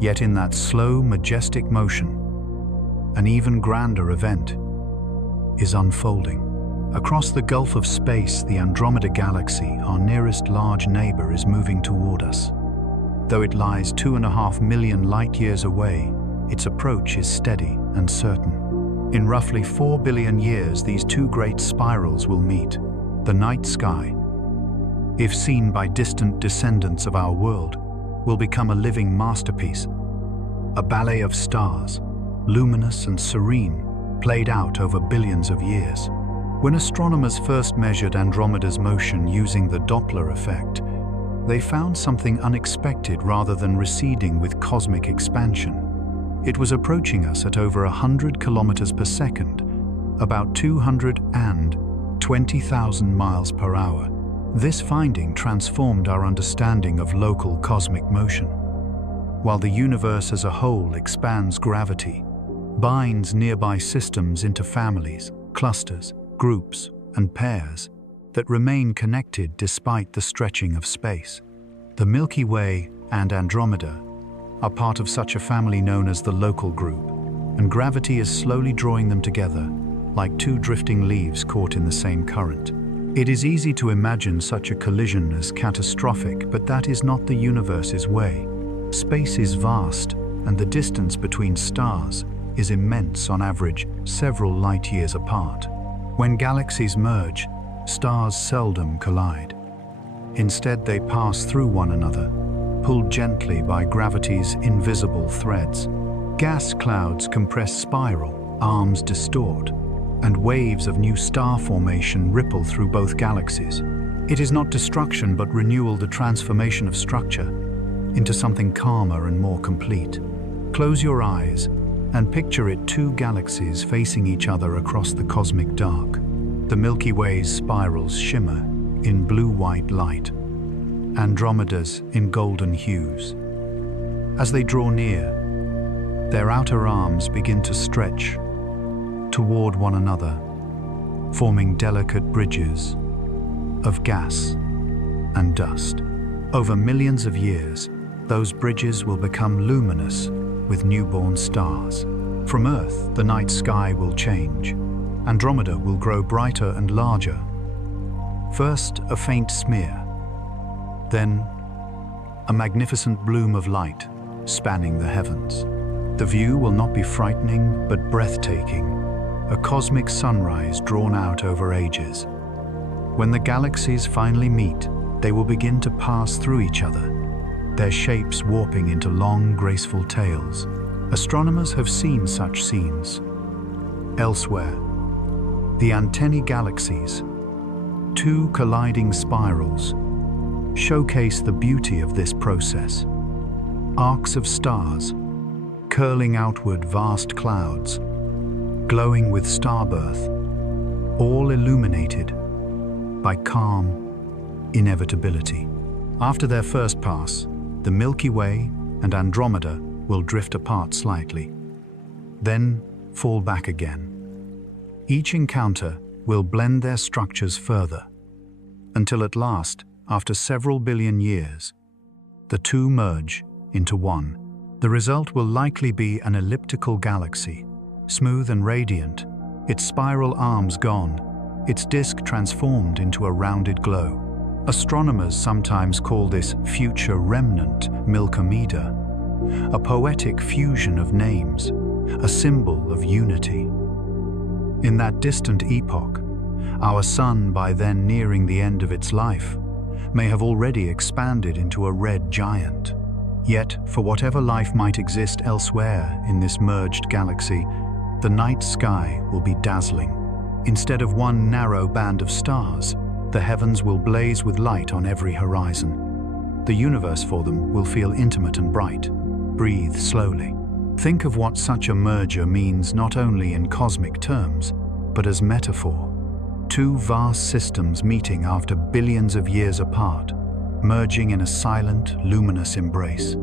Yet in that slow, majestic motion, an even grander event is unfolding. Across the gulf of space, the Andromeda Galaxy, our nearest large neighbor, is moving toward us. Though it lies 2.5 million light-years away, its approach is steady and certain. In roughly 4 billion years, these two great spirals will meet. The night sky, if seen by distant descendants of our world, will become a living masterpiece, a ballet of stars, luminous and serene, played out over billions of years. When astronomers first measured Andromeda's motion using the Doppler effect, they found something unexpected rather than receding with cosmic expansion. It was approaching us at over 100 kilometers per second, about 200 20,000 miles per hour. This finding transformed our understanding of local cosmic motion. While the universe as a whole expands, gravity binds nearby systems into families, clusters, groups, and pairs that remain connected despite the stretching of space. The Milky Way and Andromeda are part of such a family known as the local group, and gravity is slowly drawing them together, like two drifting leaves caught in the same current. It is easy to imagine such a collision as catastrophic, but that is not the universe's way. Space is vast, and the distance between stars is immense, on average several light years apart. When galaxies merge, stars seldom collide. Instead, they pass through one another, pulled gently by gravity's invisible threads. Gas clouds compress, spiral, arms distort, and waves of new star formation ripple through both galaxies. It is not destruction but renewal, the transformation of structure into something calmer and more complete. Close your eyes and picture it: two galaxies facing each other across the cosmic dark. The Milky Way's spirals shimmer in blue-white light, Andromeda's in golden hues. As they draw near, their outer arms begin to stretch toward one another, forming delicate bridges of gas and dust. Over millions of years, those bridges will become luminous with newborn stars. From Earth, the night sky will change. Andromeda will grow brighter and larger. First, a faint smear, then a magnificent bloom of light spanning the heavens. The view will not be frightening, but breathtaking, a cosmic sunrise drawn out over ages. When the galaxies finally meet, they will begin to pass through each other, their shapes warping into long, graceful tails. Astronomers have seen such scenes elsewhere. The antennae galaxies, two colliding spirals, showcase the beauty of this process. Arcs of stars, curling outward, vast clouds, glowing with starbirth, all illuminated by calm inevitability. After their first pass, the Milky Way and Andromeda will drift apart slightly, then fall back again. Each encounter will blend their structures further, until at last, after several billion years, the two merge into one. The result will likely be an elliptical galaxy, smooth and radiant, its spiral arms gone, its disk transformed into a rounded glow. Astronomers sometimes call this future remnant Milkomeda, a poetic fusion of names, a symbol of unity. In that distant epoch, our sun, by then nearing the end of its life, may have already expanded into a red giant. Yet, for whatever life might exist elsewhere in this merged galaxy, the night sky will be dazzling. Instead of one narrow band of stars, the heavens will blaze with light on every horizon. The universe for them will feel intimate and bright. Breathe slowly. Think of what such a merger means not only in cosmic terms, but as metaphor. Two vast systems meeting after billions of years apart, merging in a silent, luminous embrace.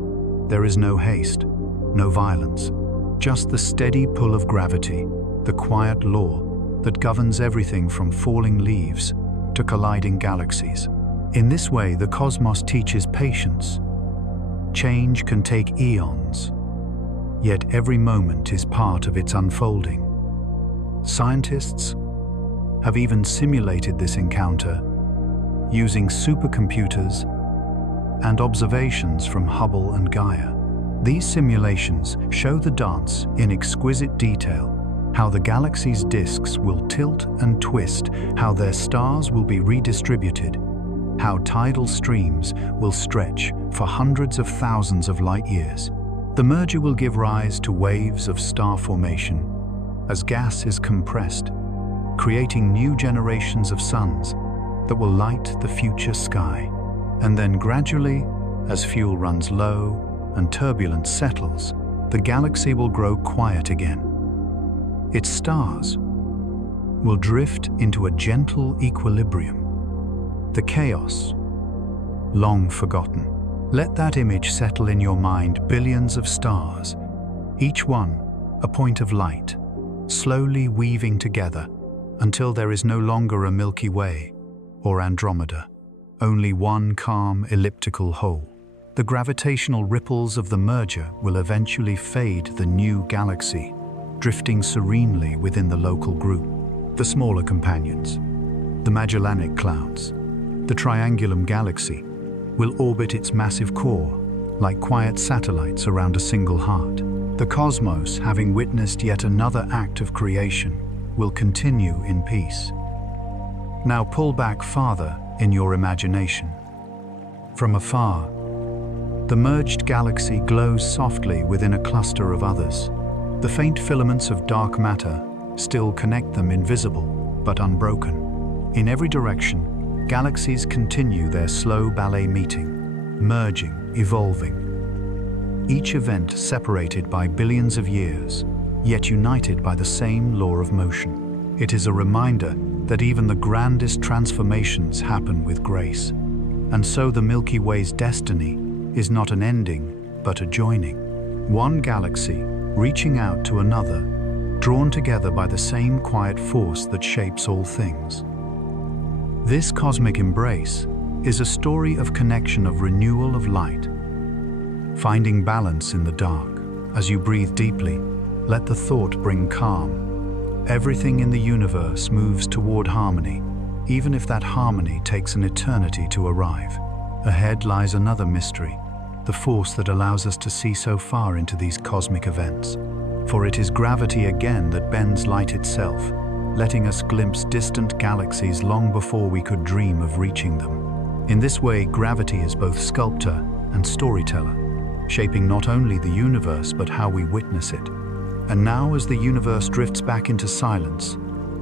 There is no haste, no violence, just the steady pull of gravity, the quiet law that governs everything from falling leaves to colliding galaxies. In this way, the cosmos teaches patience. Change can take eons, yet every moment is part of its unfolding. Scientists have even simulated this encounter using supercomputers and observations from Hubble and Gaia. These simulations show the dance in exquisite detail, how the galaxies' disks will tilt and twist, how their stars will be redistributed, how tidal streams will stretch for hundreds of thousands of light years. The merger will give rise to waves of star formation as gas is compressed, creating new generations of suns that will light the future sky. And then gradually, as fuel runs low and turbulence settles, the galaxy will grow quiet again. Its stars will drift into a gentle equilibrium. The chaos, long forgotten. Let that image settle in your mind. Billions of stars, each one a point of light, slowly weaving together until there is no longer a Milky Way or Andromeda, only one calm elliptical whole. The gravitational ripples of the merger will eventually fade the new galaxy, drifting serenely within the local group. The smaller companions, the Magellanic Clouds, the Triangulum Galaxy, will orbit its massive core like quiet satellites around a single heart. The cosmos, having witnessed yet another act of creation, will continue in peace. Now pull back farther in your imagination. From afar, the merged galaxy glows softly within a cluster of others. The faint filaments of dark matter still connect them, invisible but unbroken. In every direction, galaxies continue their slow ballet meeting, merging, evolving. Each event separated by billions of years, yet united by the same law of motion. It is a reminder that even the grandest transformations happen with grace. And so the Milky Way's destiny is not an ending, but a joining. One galaxy reaching out to another, drawn together by the same quiet force that shapes all things. This cosmic embrace is a story of connection, of renewal, of light. Finding balance in the dark. As you breathe deeply, let the thought bring calm. Everything in the universe moves toward harmony, even if that harmony takes an eternity to arrive. Ahead lies another mystery, the force that allows us to see so far into these cosmic events. For it is gravity again that bends light itself, letting us glimpse distant galaxies long before we could dream of reaching them. In this way, gravity is both sculptor and storyteller, shaping not only the universe but how we witness it. And now, as the universe drifts back into silence,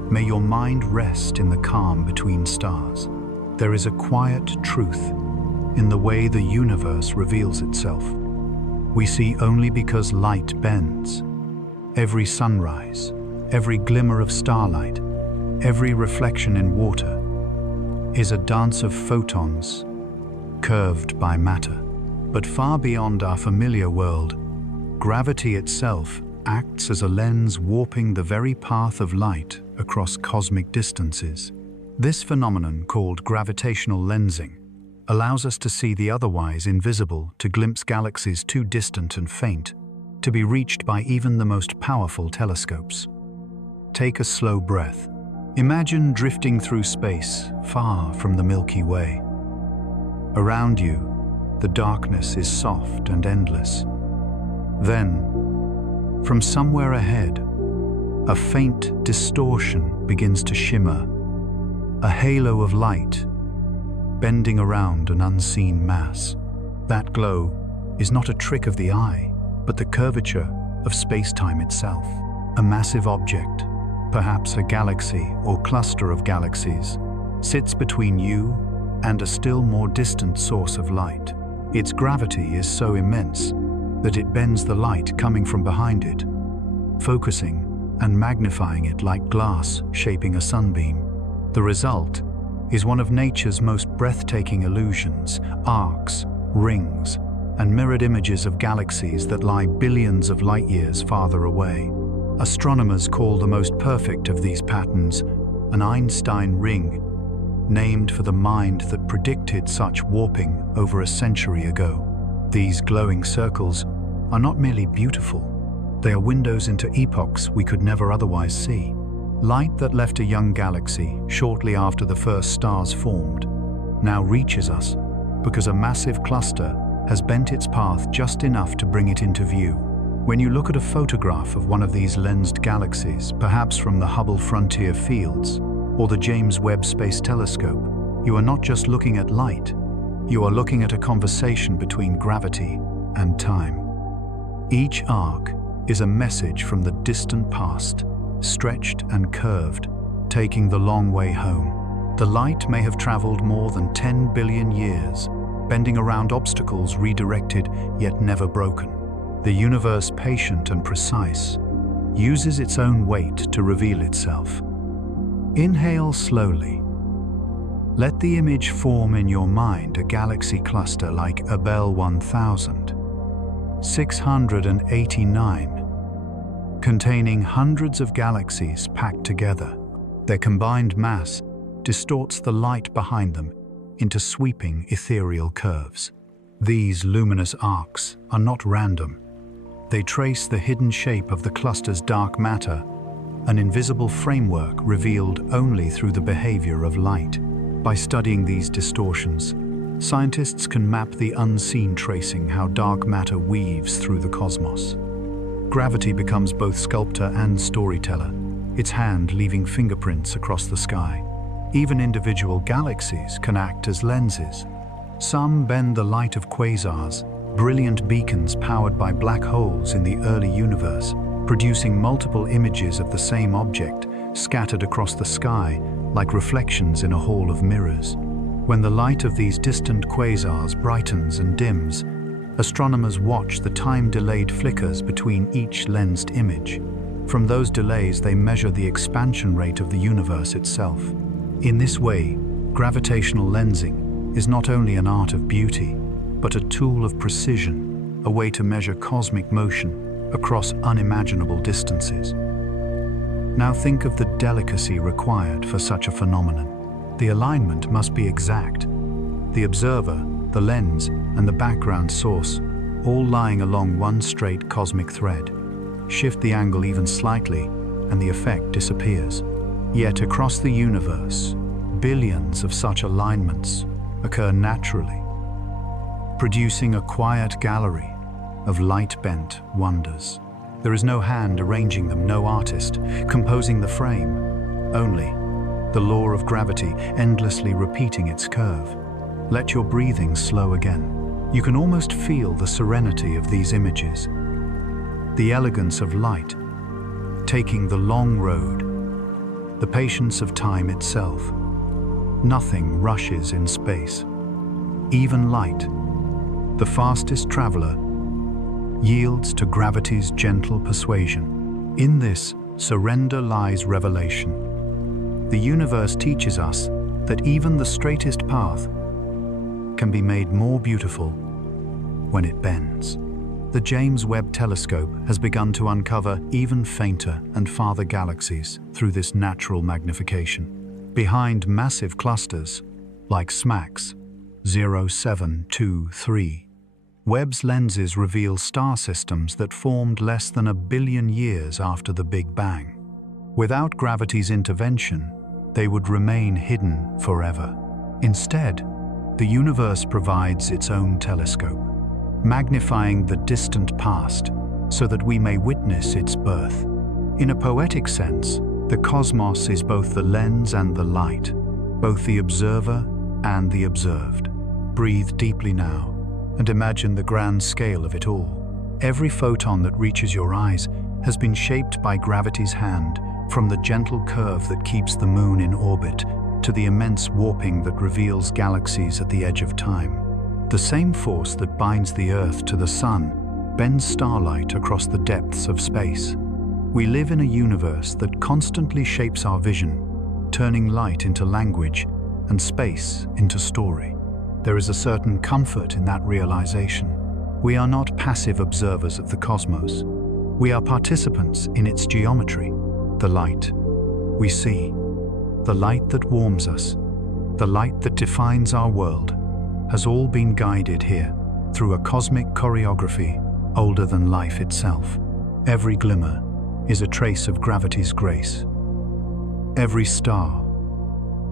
may your mind rest in the calm between stars. There is a quiet truth in the way the universe reveals itself. We see only because light bends. Every sunrise, every glimmer of starlight, every reflection in water is a dance of photons curved by matter. But far beyond our familiar world, gravity itself acts as a lens warping the very path of light across cosmic distances. This phenomenon, called gravitational lensing, allows us to see the otherwise invisible, to glimpse galaxies too distant and faint to be reached by even the most powerful telescopes. Take a slow breath. Imagine drifting through space, far from the Milky Way. Around you, the darkness is soft and endless. Then, from somewhere ahead, a faint distortion begins to shimmer, a halo of light bending around an unseen mass. That glow is not a trick of the eye, but the curvature of space-time itself. A massive object, perhaps a galaxy or cluster of galaxies, sits between you and a still more distant source of light. Its gravity is so immense that it bends the light coming from behind it, focusing and magnifying it like glass shaping a sunbeam. The result is one of nature's most breathtaking illusions: arcs, rings, and mirrored images of galaxies that lie billions of light years farther away. Astronomers call the most perfect of these patterns an Einstein ring, named for the mind that predicted such warping over a century ago. These glowing circles are not merely beautiful, they are windows into epochs we could never otherwise see. Light that left a young galaxy shortly after the first stars formed now reaches us because a massive cluster has bent its path just enough to bring it into view. When you look at a photograph of one of these lensed galaxies, perhaps from the Hubble Frontier Fields or the James Webb Space Telescope, you are not just looking at light, you are looking at a conversation between gravity and time. Each arc is a message from the distant past, stretched and curved, taking the long way home. The light may have traveled more than 10 billion years, bending around obstacles redirected yet never broken. The universe, patient and precise, uses its own weight to reveal itself. Inhale slowly. Let the image form in your mind a galaxy cluster like Abell 1689, containing hundreds of galaxies packed together. Their combined mass distorts the light behind them into sweeping ethereal curves. These luminous arcs are not random. They trace the hidden shape of the cluster's dark matter, an invisible framework revealed only through the behavior of light. By studying these distortions, scientists can map the unseen, tracing how dark matter weaves through the cosmos. Gravity becomes both sculptor and storyteller, its hand leaving fingerprints across the sky. Even individual galaxies can act as lenses. Some bend the light of quasars, brilliant beacons powered by black holes in the early universe, producing multiple images of the same object scattered across the sky like reflections in a hall of mirrors. When the light of these distant quasars brightens and dims, astronomers watch the time-delayed flickers between each lensed image. From those delays, they measure the expansion rate of the universe itself. In this way, gravitational lensing is not only an art of beauty, but a tool of precision, a way to measure cosmic motion across unimaginable distances. Now think of the delicacy required for such a phenomenon. The alignment must be exact. The observer, the lens, and the background source, all lying along one straight cosmic thread. Shift the angle even slightly, and the effect disappears. Yet across the universe, billions of such alignments occur naturally, producing a quiet gallery of light-bent wonders. There is no hand arranging them, no artist composing the frame, only the law of gravity endlessly repeating its curve. Let your breathing slow again. You can almost feel the serenity of these images, the elegance of light taking the long road, the patience of time itself. Nothing rushes in space. Even light, the fastest traveler, yields to gravity's gentle persuasion. In this surrender lies revelation. The universe teaches us that even the straightest path can be made more beautiful when it bends. The James Webb Telescope has begun to uncover even fainter and farther galaxies through this natural magnification. Behind massive clusters, like SMACS 0723, Webb's lenses reveal star systems that formed less than 1 billion years after the Big Bang. Without gravity's intervention, they would remain hidden forever. Instead, the universe provides its own telescope, magnifying the distant past so that we may witness its birth. In a poetic sense, the cosmos is both the lens and the light, both the observer and the observed. Breathe deeply now and imagine the grand scale of it all. Every photon that reaches your eyes has been shaped by gravity's hand, from the gentle curve that keeps the moon in orbit to the immense warping that reveals galaxies at the edge of time. The same force that binds the Earth to the sun bends starlight across the depths of space. We live in a universe that constantly shapes our vision, turning light into language and space into story. There is a certain comfort in that realization. We are not passive observers of the cosmos. We are participants in its geometry. The light we see, the light that warms us, the light that defines our world, has all been guided here through a cosmic choreography older than life itself. Every glimmer is a trace of gravity's grace. Every star,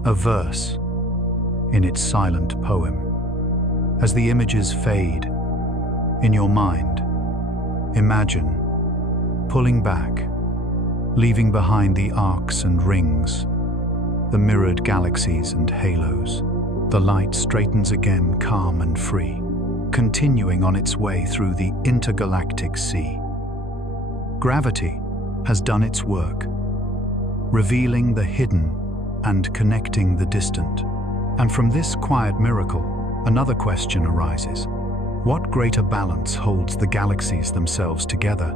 a verse in its silent poem. As the images fade in your mind, imagine pulling back, leaving behind the arcs and rings, the mirrored galaxies and halos. The light straightens again, calm and free, continuing on its way through the intergalactic sea. Gravity has done its work, revealing the hidden and connecting the distant. And from this quiet miracle, another question arises. What greater balance holds the galaxies themselves together,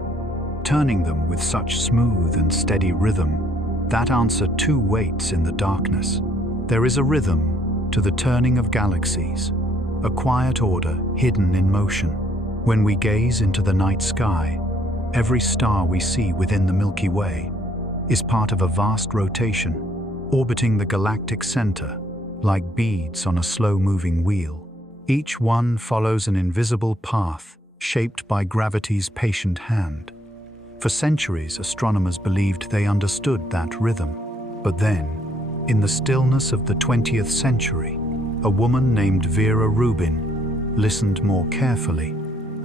turning them with such smooth and steady rhythm That answer too waits in the darkness. There is a rhythm to the turning of galaxies, a quiet order hidden in motion. When we gaze into the night sky, every star we see within the Milky Way is part of a vast rotation, orbiting the galactic center like beads on a slow-moving wheel. Each one follows an invisible path shaped by gravity's patient hand. For centuries, astronomers believed they understood that rhythm. But then, in the stillness of the 20th century, a woman named Vera Rubin listened more carefully,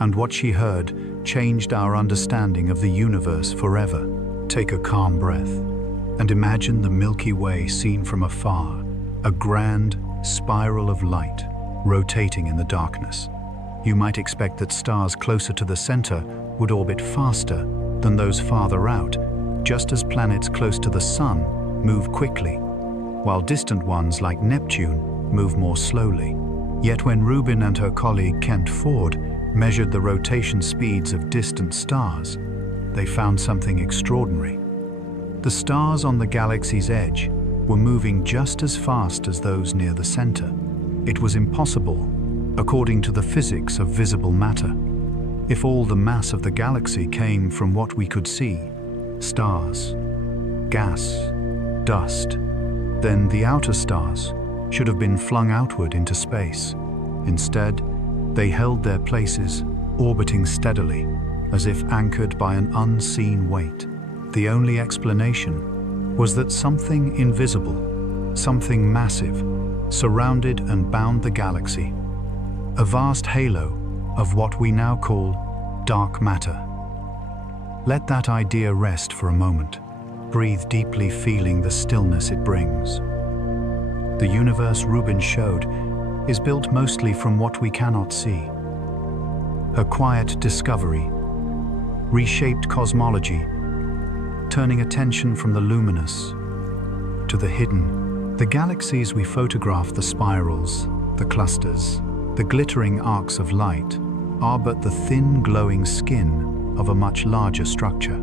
and what she heard changed our understanding of the universe forever. Take a calm breath and imagine the Milky Way seen from afar, a grand spiral of light rotating in the darkness. You might expect that stars closer to the center would orbit faster than those farther out, just as planets close to the Sun move quickly, while distant ones like Neptune move more slowly. Yet when Rubin and her colleague Kent Ford measured the rotation speeds of distant stars, they found something extraordinary. The stars on the galaxy's edge were moving just as fast as those near the center. It was impossible, according to the physics of visible matter. If all the mass of the galaxy came from what we could see, stars, gas, dust, then the outer stars should have been flung outward into space. Instead, they held their places, orbiting steadily, as if anchored by an unseen weight. The only explanation was that something invisible, something massive, surrounded and bound the galaxy. A vast halo of what we now call dark matter. Let that idea rest for a moment. Breathe deeply, feeling the stillness it brings. The universe Rubin showed is built mostly from what we cannot see. Her quiet discovery reshaped cosmology, turning attention from the luminous to the hidden. The galaxies we photograph, the spirals, the clusters, the glittering arcs of light, are but the thin, glowing skin of a much larger structure.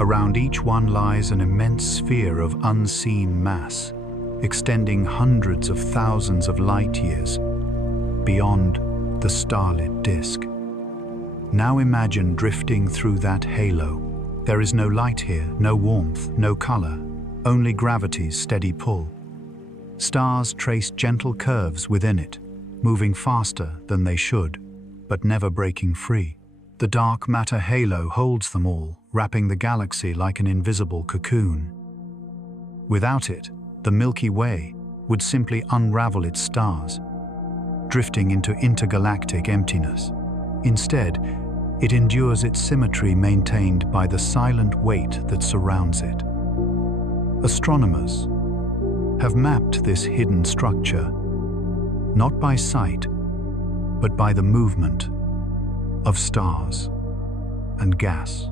Around each one lies an immense sphere of unseen mass, extending hundreds of thousands of light years beyond the starlit disk. Now imagine drifting through that halo. There is no light here, no warmth, no color, only gravity's steady pull. Stars trace gentle curves within it, moving faster than they should, but never breaking free. The dark matter halo holds them all, wrapping the galaxy like an invisible cocoon. Without it, the Milky Way would simply unravel its stars, drifting into intergalactic emptiness. Instead, it endures its symmetry maintained by the silent weight that surrounds it. Astronomers have mapped this hidden structure, not by sight, but by the movement of stars and gas.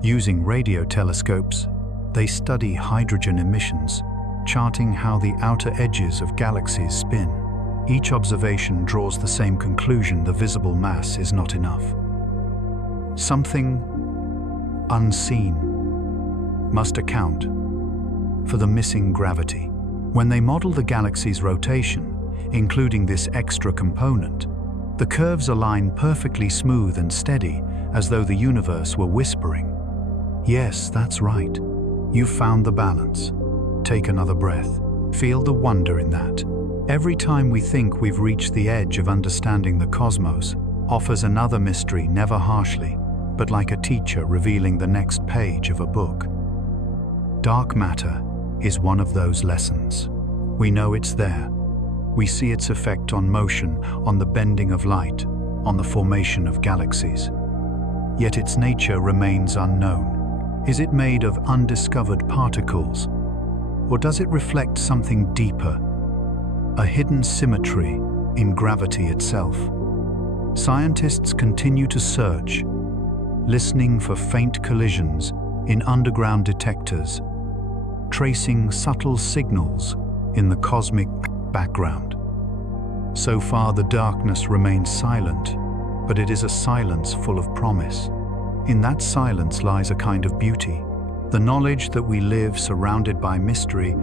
Using radio telescopes, they study hydrogen emissions, charting how the outer edges of galaxies spin. Each observation draws the same conclusion: the visible mass is not enough. Something unseen must account for the missing gravity. When they model the galaxy's rotation, including this extra component, the curves align perfectly smooth and steady, as though the universe were whispering, "Yes, that's right. You've found the balance. Take another breath." Feel the wonder in that. Every time we think we've reached the edge of understanding, the cosmos offers another mystery, never harshly, but like a teacher revealing the next page of a book. Dark matter is one of those lessons. We know it's there. We see its effect on motion, on the bending of light, on the formation of galaxies. Yet its nature remains unknown. Is it made of undiscovered particles? Or does it reflect something deeper? A hidden symmetry in gravity itself? Scientists continue to search, listening for faint collisions in underground detectors, tracing subtle signals in the cosmic background. So far, the darkness remains silent, but it is a silence full of promise. In that silence lies a kind of beauty, The knowledge that we live surrounded by mystery,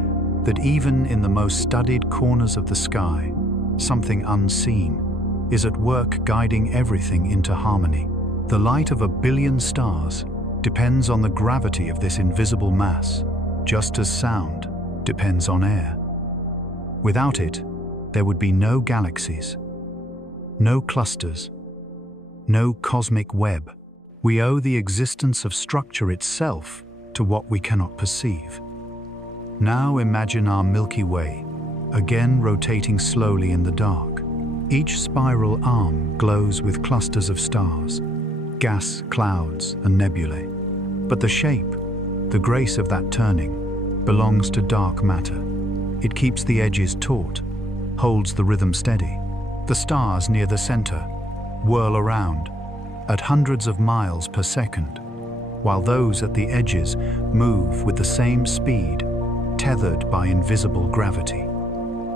that even in the most studied corners of the sky, something unseen is at work guiding everything into harmony. The light of 1 billion stars depends on the gravity of this invisible mass, just as sound depends on air. Without it, there would be no galaxies, no clusters, no cosmic web. We owe the existence of structure itself to what we cannot perceive. Now imagine our Milky Way, again rotating slowly in the dark. Each spiral arm glows with clusters of stars, gas clouds and nebulae. But the shape, the grace of that turning, belongs to dark matter. It keeps the edges taut, holds the rhythm steady. The stars near the center whirl around at hundreds of miles per second, while those at the edges move with the same speed, tethered by invisible gravity.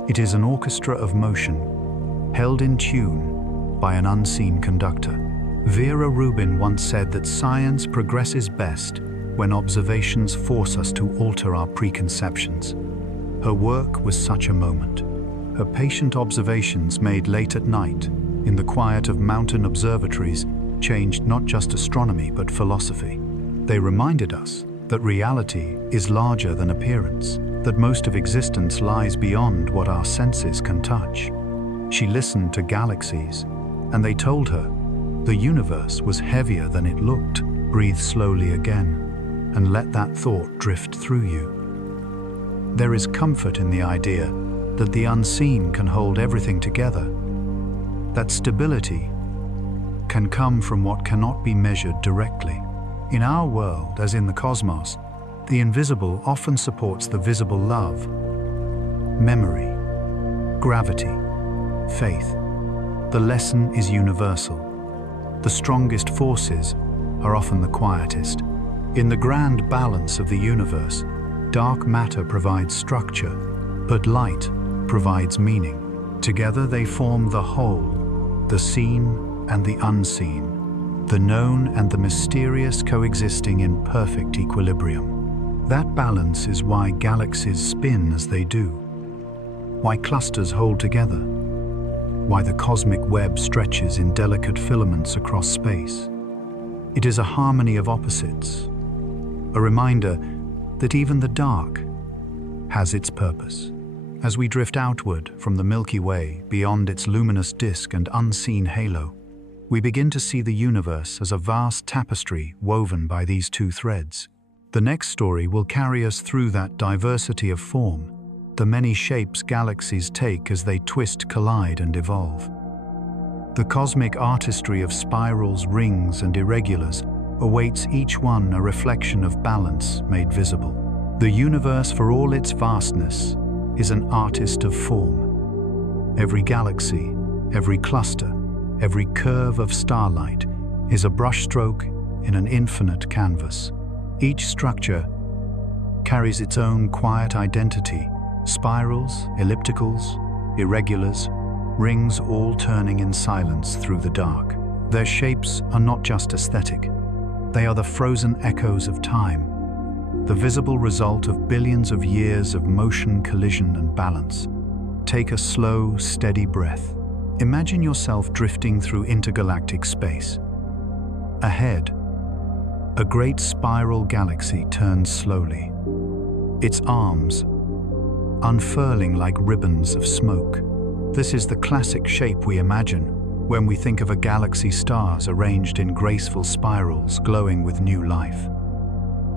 It is an orchestra of motion, held in tune by an unseen conductor. Vera Rubin once said that science progresses best when observations force us to alter our preconceptions. Her work was such a moment. Her patient observations made late at night, in the quiet of mountain observatories, changed not just astronomy but philosophy. They reminded us that reality is larger than appearance, that most of existence lies beyond what our senses can touch. She listened to galaxies, and they told her the universe was heavier than it looked. Breathe slowly again, and let that thought drift through you. There is comfort in the idea that the unseen can hold everything together, that stability can come from what cannot be measured directly. In our world, as in the cosmos, the invisible often supports the visible: love, memory, gravity, faith. The lesson is universal. The strongest forces are often the quietest. In the grand balance of the universe, dark matter provides structure, but light provides meaning. Together they form the whole, the seen and the unseen, the known and the mysterious coexisting in perfect equilibrium. That balance is why galaxies spin as they do, why clusters hold together, why the cosmic web stretches in delicate filaments across space. It is a harmony of opposites, a reminder that even the dark has its purpose. As we drift outward from the Milky Way, beyond its luminous disk and unseen halo, we begin to see the universe as a vast tapestry woven by these two threads. The next story will carry us through that diversity of form, the many shapes galaxies take as they twist, collide, and evolve. The cosmic artistry of spirals, rings, and irregulars awaits, each one a reflection of balance made visible. The universe, for all its vastness, is an artist of form. Every galaxy, every cluster, every curve of starlight is a brushstroke in an infinite canvas. Each structure carries its own quiet identity: spirals, ellipticals, irregulars, rings, all turning in silence through the dark. Their shapes are not just aesthetic. They are the frozen echoes of time, the visible result of billions of years of motion, collision, and balance. Take a slow, steady breath. Imagine yourself drifting through intergalactic space. Ahead, a great spiral galaxy turns slowly, its arms unfurling like ribbons of smoke. This is the classic shape we imagine when we think of a galaxy's stars arranged in graceful spirals glowing with new life.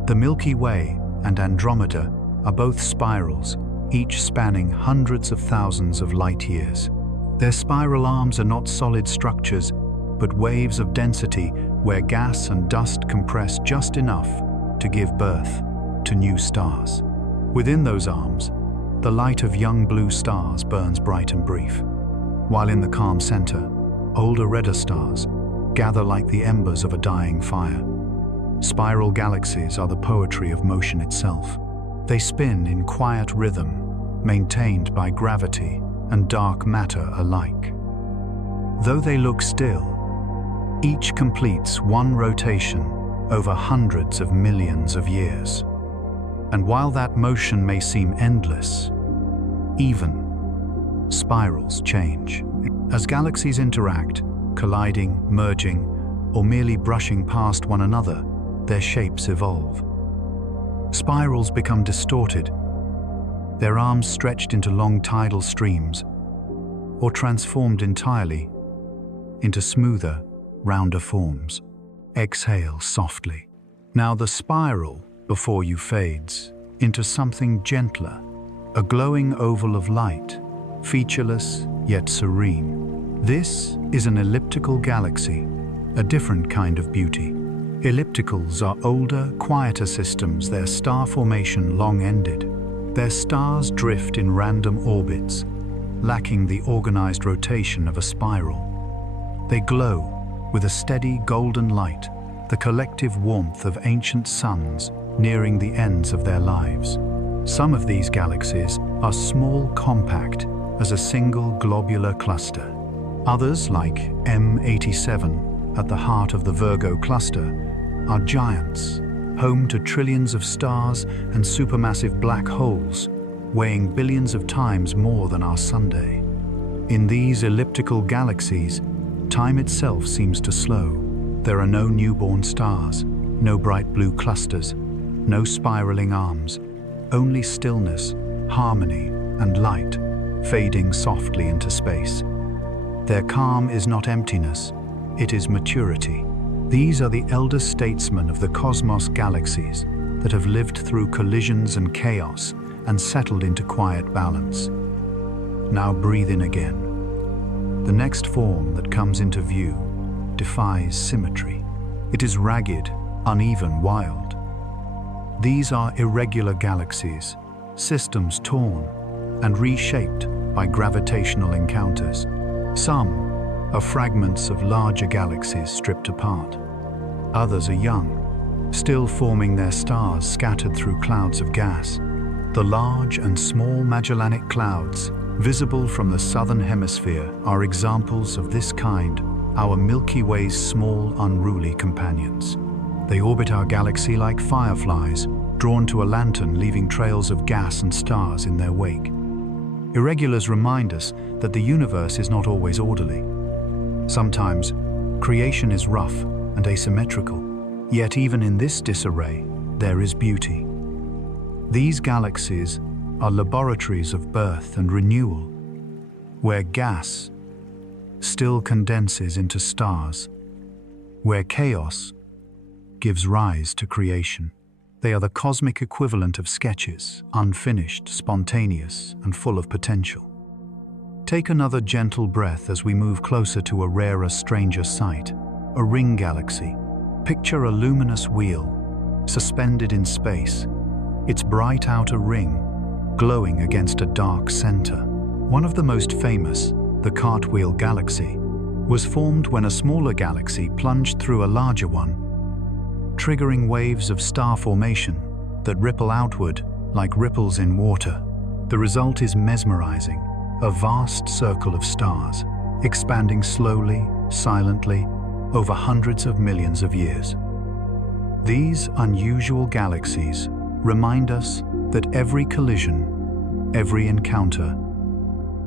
The Milky Way and Andromeda are both spirals, each spanning hundreds of thousands of light years. Their spiral arms are not solid structures, but waves of density where gas and dust compress just enough to give birth to new stars. Within those arms, the light of young blue stars burns bright and brief, while in the calm center, older, redder stars gather like the embers of a dying fire. Spiral galaxies are the poetry of motion itself. They spin in quiet rhythm, maintained by gravity and dark matter alike. Though they look still, each completes one rotation over hundreds of millions of years. And while that motion may seem endless, even spirals change. As galaxies interact, colliding, merging, or merely brushing past one another, their shapes evolve. Spirals become distorted, their arms stretched into long tidal streams, or transformed entirely into smoother, rounder forms. Exhale softly. Now the spiral before you fades into something gentler, a glowing oval of light, featureless yet serene. This is an elliptical galaxy, a different kind of beauty. Ellipticals are older, quieter systems, their star formation long ended. Their stars drift in random orbits, lacking the organized rotation of a spiral. They glow with a steady golden light, the collective warmth of ancient suns nearing the ends of their lives. Some of these galaxies are small, compact, as a single globular cluster. Others, like M87 at the heart of the Virgo cluster, are giants, home to trillions of stars and supermassive black holes, weighing billions of times more than our Sunday. In these elliptical galaxies, time itself seems to slow. There are no newborn stars, no bright blue clusters, no spiraling arms, only stillness, harmony, and light, fading softly into space. Their calm is not emptiness, it is maturity. These are the elder statesmen of the cosmos galaxies that have lived through collisions and chaos and settled into quiet balance. Now breathe in again. The next form that comes into view defies symmetry. It is ragged, uneven, wild. These are irregular galaxies, systems torn and reshaped by gravitational encounters. Some are fragments of larger galaxies stripped apart. Others are young, still forming their stars scattered through clouds of gas. The large and small Magellanic Clouds, visible from the southern hemisphere, are examples of this kind, our Milky Way's small, unruly companions. They orbit our galaxy like fireflies, drawn to a lantern, leaving trails of gas and stars in their wake. Irregulars remind us that the universe is not always orderly. Sometimes, creation is rough and asymmetrical, yet even in this disarray, there is beauty. These galaxies are laboratories of birth and renewal, where gas still condenses into stars, where chaos gives rise to creation. They are the cosmic equivalent of sketches, unfinished, spontaneous, and full of potential. Take another gentle breath as we move closer to a rarer, stranger sight, a ring galaxy. Picture a luminous wheel, suspended in space, its bright outer ring glowing against a dark center. One of the most famous, the Cartwheel Galaxy, was formed when a smaller galaxy plunged through a larger one, triggering waves of star formation that ripple outward like ripples in water. The result is mesmerizing, a vast circle of stars, expanding slowly, silently, over hundreds of millions of years. These unusual galaxies remind us that every collision, every encounter,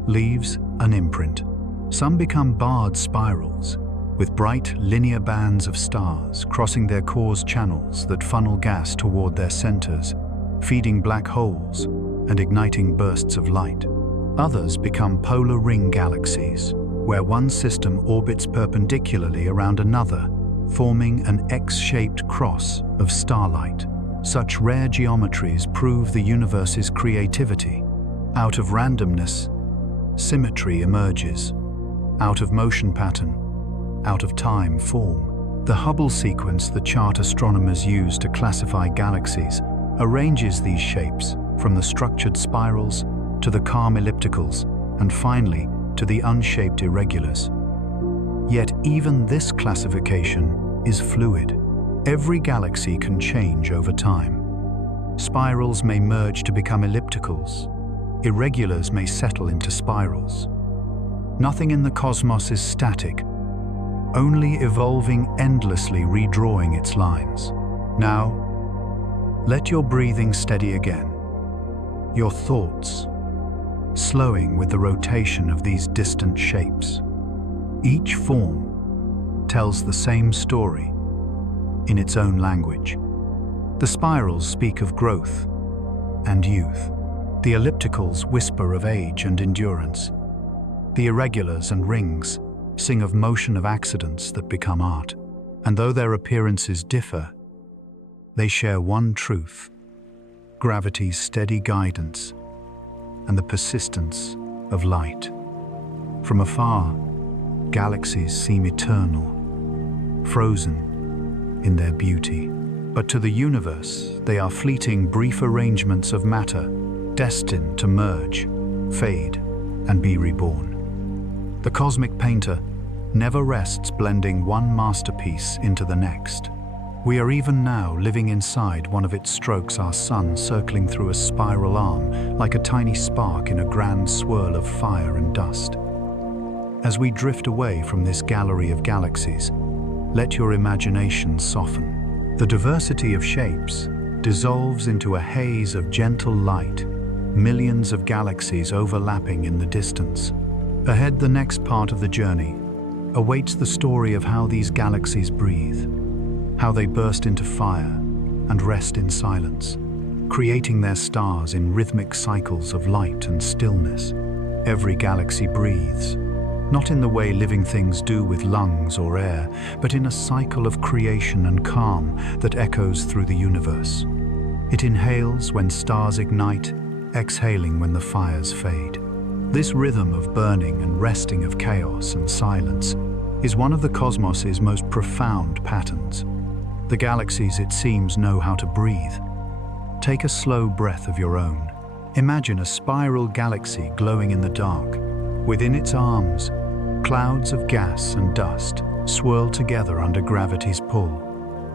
leaves an imprint. Some become barred spirals, with bright linear bands of stars crossing their cores, channels that funnel gas toward their centers, feeding black holes and igniting bursts of light. Others become polar ring galaxies, where one system orbits perpendicularly around another, forming an X-shaped cross of starlight. Such rare geometries prove the universe's creativity. Out of randomness, symmetry emerges. Out of motion pattern, out of time, form. The Hubble sequence the chart astronomers use to classify galaxies arranges these shapes from the structured spirals to the calm ellipticals and finally to the unshaped irregulars. Yet even this classification is fluid. Every galaxy can change over time. Spirals may merge to become ellipticals. Irregulars may settle into spirals. Nothing in the cosmos is static, only evolving endlessly, redrawing its lines. Now, Let your breathing steady again, your thoughts slowing with the rotation of these distant shapes. Each form tells the same story in its own language. The spirals speak of growth and youth. The ellipticals whisper of age and endurance. The irregulars and rings sing of motion of accidents that become art. And though their appearances differ, they share one truth: gravity's steady guidance and the persistence of light. From afar, galaxies seem eternal, frozen in their beauty. But to the universe, they are fleeting, brief arrangements of matter, destined to merge, fade, and be reborn. The cosmic painter never rests, blending one masterpiece into the next. We are even now living inside one of its strokes, our sun circling through a spiral arm, like a tiny spark in a grand swirl of fire and dust. As we drift away from this gallery of galaxies, let your imagination soften. The diversity of shapes dissolves into a haze of gentle light, millions of galaxies overlapping in the distance. Ahead, the next part of the journey awaits the story of how these galaxies breathe, how they burst into fire and rest in silence, creating their stars in rhythmic cycles of light and stillness. Every galaxy breathes, not in the way living things do with lungs or air, but in a cycle of creation and calm that echoes through the universe. It inhales when stars ignite, exhaling when the fires fade. This rhythm of burning and resting, of chaos and silence, is one of the cosmos's most profound patterns. The galaxies, it seems, know how to breathe. Take a slow breath of your own. Imagine a spiral galaxy glowing in the dark. Within its arms, clouds of gas and dust swirl together under gravity's pull.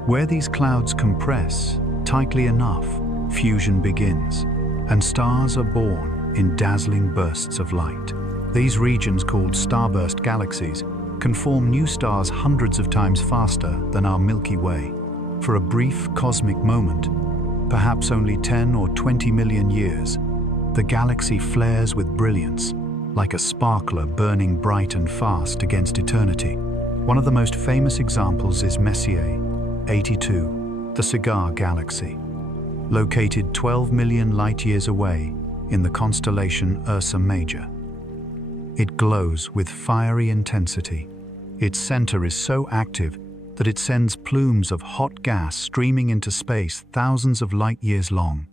Where these clouds compress tightly enough, fusion begins, and stars are born in dazzling bursts of light. These regions, called starburst galaxies, can form new stars hundreds of times faster than our Milky Way. For a brief cosmic moment, perhaps only 10 or 20 million years, the galaxy flares with brilliance, like a sparkler burning bright and fast against eternity. One of the most famous examples is Messier 82, the Cigar Galaxy. Located 12 million light-years away in the constellation Ursa Major. It glows with fiery intensity. Its center is so active that it sends plumes of hot gas streaming into space thousands of light-years long.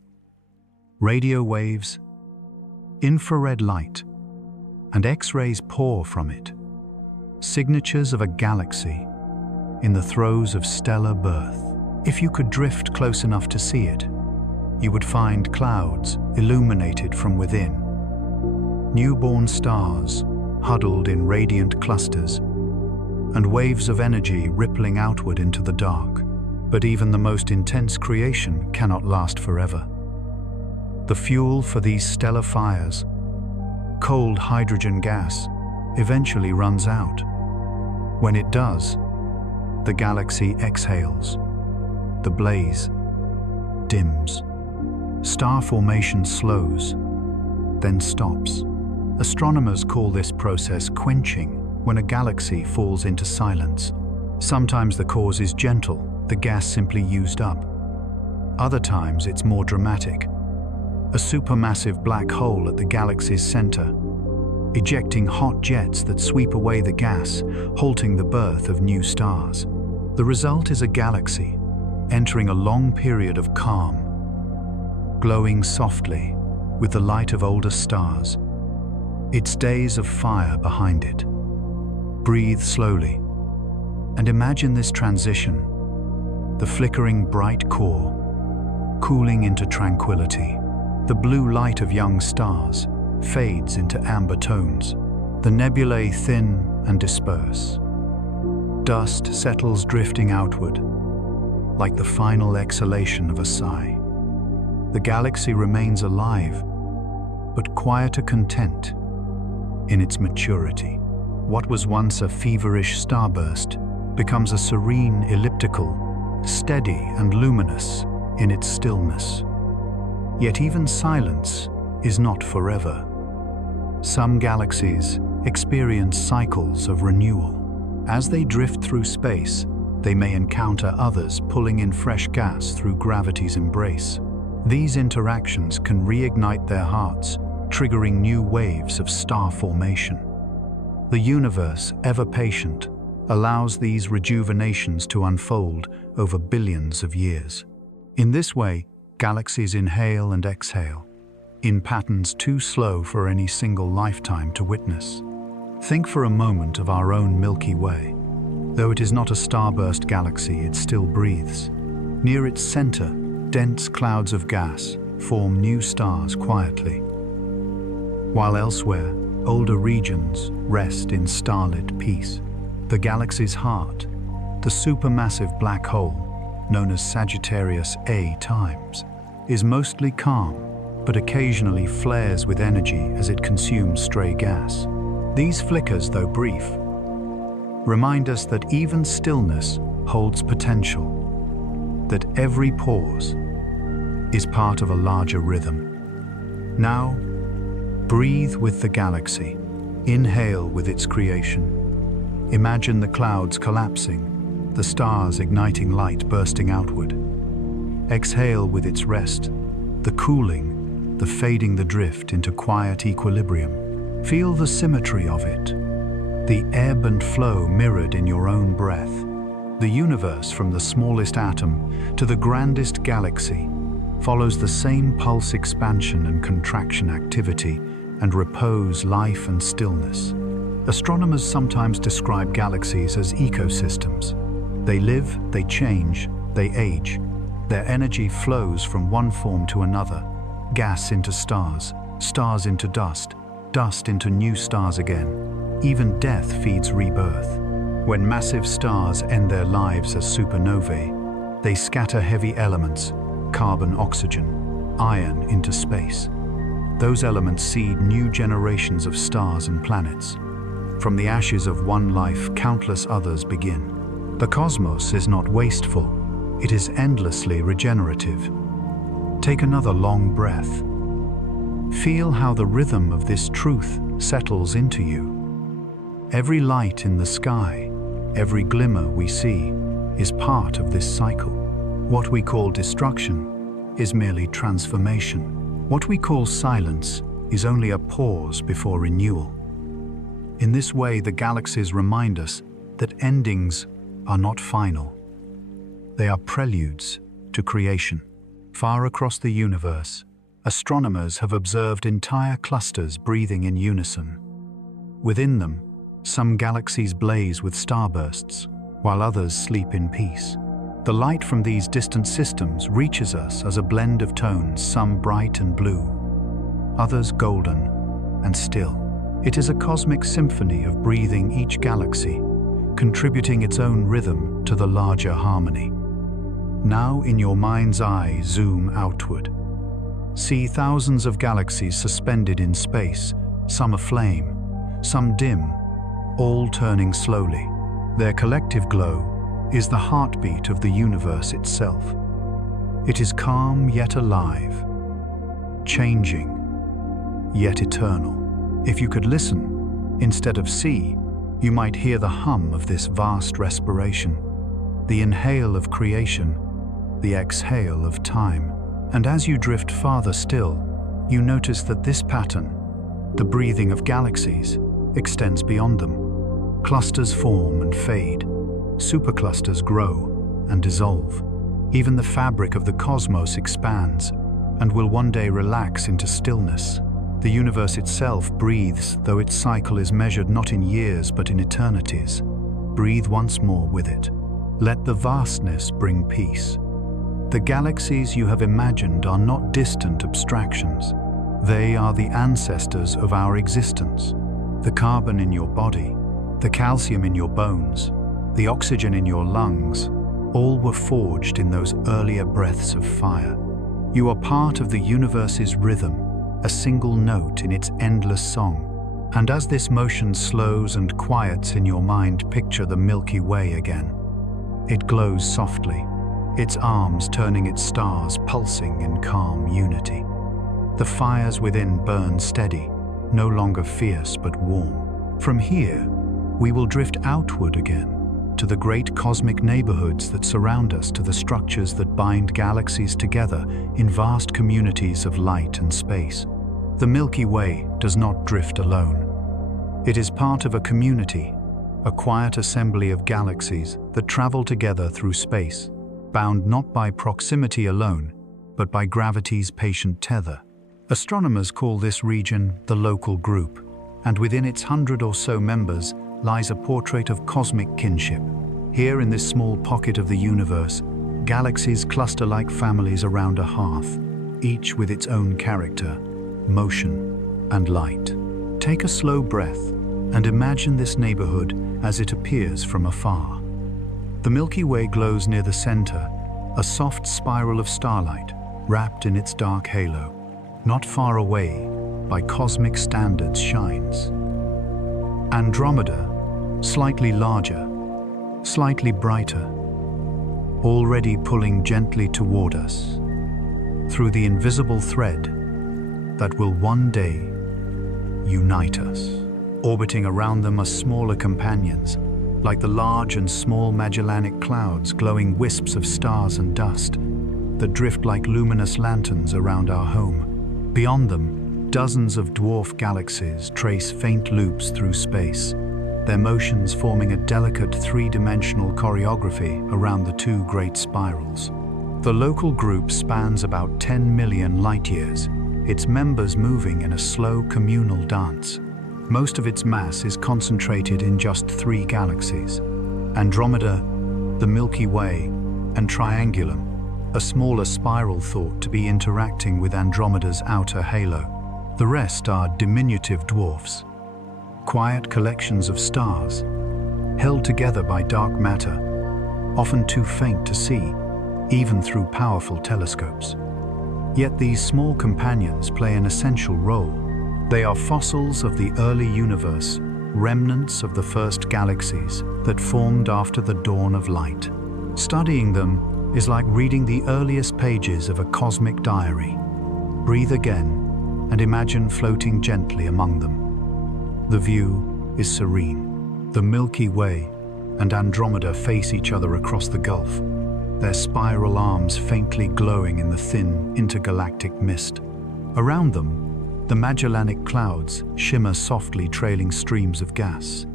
Radio waves, infrared light, and X-rays pour from it, signatures of a galaxy in the throes of stellar birth. If you could drift close enough to see it, you would find clouds illuminated from within, newborn stars huddled in radiant clusters, and waves of energy rippling outward into the dark. But even the most intense creation cannot last forever. The fuel for these stellar fires, cold hydrogen gas, eventually runs out. When it does, the galaxy exhales. The blaze dims. Star formation slows, then stops. Astronomers call this process quenching, when a galaxy falls into silence. Sometimes the cause is gentle, the gas simply used up. Other times it's more dramatic. A supermassive black hole at the galaxy's center, ejecting hot jets that sweep away the gas, halting the birth of new stars. The result is a galaxy entering a long period of calm, glowing softly with the light of older stars, its days of fire behind it. Breathe slowly and imagine this transition, the flickering bright core cooling into tranquility. The blue light of young stars fades into amber tones. The nebulae thin and disperse. Dust settles, drifting outward, like the final exhalation of a sigh. The galaxy remains alive, but quieter, content in its maturity. What was once a feverish starburst becomes a serene elliptical, steady and luminous in its stillness. Yet even silence is not forever. Some galaxies experience cycles of renewal. As they drift through space, they may encounter others pulling in fresh gas through gravity's embrace. These interactions can reignite their hearts, triggering new waves of star formation. The universe, ever patient, allows these rejuvenations to unfold over billions of years. In this way, galaxies inhale and exhale, in patterns too slow for any single lifetime to witness. Think for a moment of our own Milky Way. Though it is not a starburst galaxy, it still breathes. Near its center, dense clouds of gas form new stars quietly, while elsewhere, older regions rest in starlit peace. The galaxy's heart, the supermassive black hole, known as Sagittarius A times, is mostly calm, but occasionally flares with energy as it consumes stray gas. These flickers, though brief, remind us that even stillness holds potential, that every pause is part of a larger rhythm. Now, breathe with the galaxy, inhale with its creation. Imagine the clouds collapsing, the stars igniting light bursting outward. Exhale with its rest, the cooling, the fading, the drift into quiet equilibrium. Feel the symmetry of it, the ebb and flow mirrored in your own breath. The universe, from the smallest atom to the grandest galaxy, follows the same pulse expansion and contraction activity and repose, life and stillness. Astronomers sometimes describe galaxies as ecosystems. They live, they change, they age. Their energy flows from one form to another, gas into stars, stars into dust, dust into new stars again. Even death feeds rebirth. When massive stars end their lives as supernovae, they scatter heavy elements, carbon, oxygen, iron into space. Those elements seed new generations of stars and planets. From the ashes of one life, countless others begin. The cosmos is not wasteful, it is endlessly regenerative. Take another long breath. Feel how the rhythm of this truth settles into you. Every light in the sky, every glimmer we see, is part of this cycle. What we call destruction is merely transformation. What we call silence is only a pause before renewal. In this way, the galaxies remind us that endings are not final. They are preludes to creation. Far across the universe, astronomers have observed entire clusters breathing in unison. Within them, some galaxies blaze with starbursts, while others sleep in peace. The light from these distant systems reaches us as a blend of tones, some bright and blue, others golden and still. It is a cosmic symphony of breathing, each galaxy contributing its own rhythm to the larger harmony. Now, in your mind's eye, zoom outward. See thousands of galaxies suspended in space, some aflame, some dim, all turning slowly. Their collective glow is the heartbeat of the universe itself. It is calm yet alive, changing yet eternal. If you could listen instead of see, you might hear the hum of this vast respiration, the inhale of creation, the exhale of time. And as you drift farther still, you notice that this pattern, the breathing of galaxies, extends beyond them. Clusters form and fade, superclusters grow and dissolve. Even the fabric of the cosmos expands and will one day relax into stillness. The universe itself breathes, though its cycle is measured not in years but in eternities. Breathe once more with it. Let the vastness bring peace. The galaxies you have imagined are not distant abstractions. They are the ancestors of our existence. The carbon in your body, the calcium in your bones, the oxygen in your lungs, all were forged in those earlier breaths of fire. You are part of the universe's rhythm, a single note in its endless song. And as this motion slows and quiets in your mind, picture the Milky Way again. It glows softly, its arms turning its stars pulsing in calm unity. The fires within burn steady, no longer fierce but warm. From here, we will drift outward again, to the great cosmic neighborhoods that surround us, to the structures that bind galaxies together in vast communities of light and space. The Milky Way does not drift alone. It is part of a community, a quiet assembly of galaxies that travel together through space, bound not by proximity alone, but by gravity's patient tether. Astronomers call this region the local group, and within its 100 or so members lies a portrait of cosmic kinship. Here in this small pocket of the universe, galaxies cluster like families around a hearth, each with its own character, motion, and light. Take a slow breath and imagine this neighborhood as it appears from afar. The Milky Way glows near the center, a soft spiral of starlight wrapped in its dark halo. Not far away, by cosmic standards, shines Andromeda, slightly larger, slightly brighter, already pulling gently toward us through the invisible thread that will one day unite us. Orbiting around them are smaller companions, like the large and small Magellanic Clouds, glowing wisps of stars and dust that drift like luminous lanterns around our home. Beyond them, dozens of dwarf galaxies trace faint loops through space, their motions forming a delicate three-dimensional choreography around the two great spirals. The local group spans about 10 million light-years, its members moving in a slow communal dance. Most of its mass is concentrated in just 3 galaxies: Andromeda, the Milky Way, and Triangulum, a smaller spiral thought to be interacting with Andromeda's outer halo. The rest are diminutive dwarfs, quiet collections of stars, held together by dark matter, often too faint to see, even through powerful telescopes. Yet these small companions play an essential role. They are fossils of the early universe, remnants of the first galaxies that formed after the dawn of light. Studying them is like reading the earliest pages of a cosmic diary. Breathe again and imagine floating gently among them. The view is serene. The Milky Way and Andromeda face each other across the gulf, their spiral arms faintly glowing in the thin intergalactic mist. Around them, the Magellanic Clouds shimmer softly, trailing streams of gas,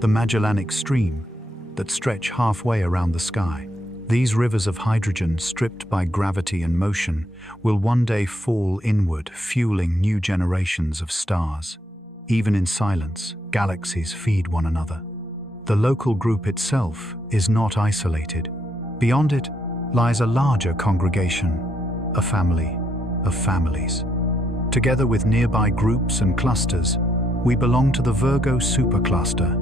the Magellanic Stream that stretch halfway around the sky. These rivers of hydrogen, stripped by gravity and motion, will one day fall inward, fueling new generations of stars. Even in silence, galaxies feed one another. The local group itself is not isolated. Beyond it lies a larger congregation, a family of families. Together with nearby groups and clusters, we belong to the Virgo supercluster,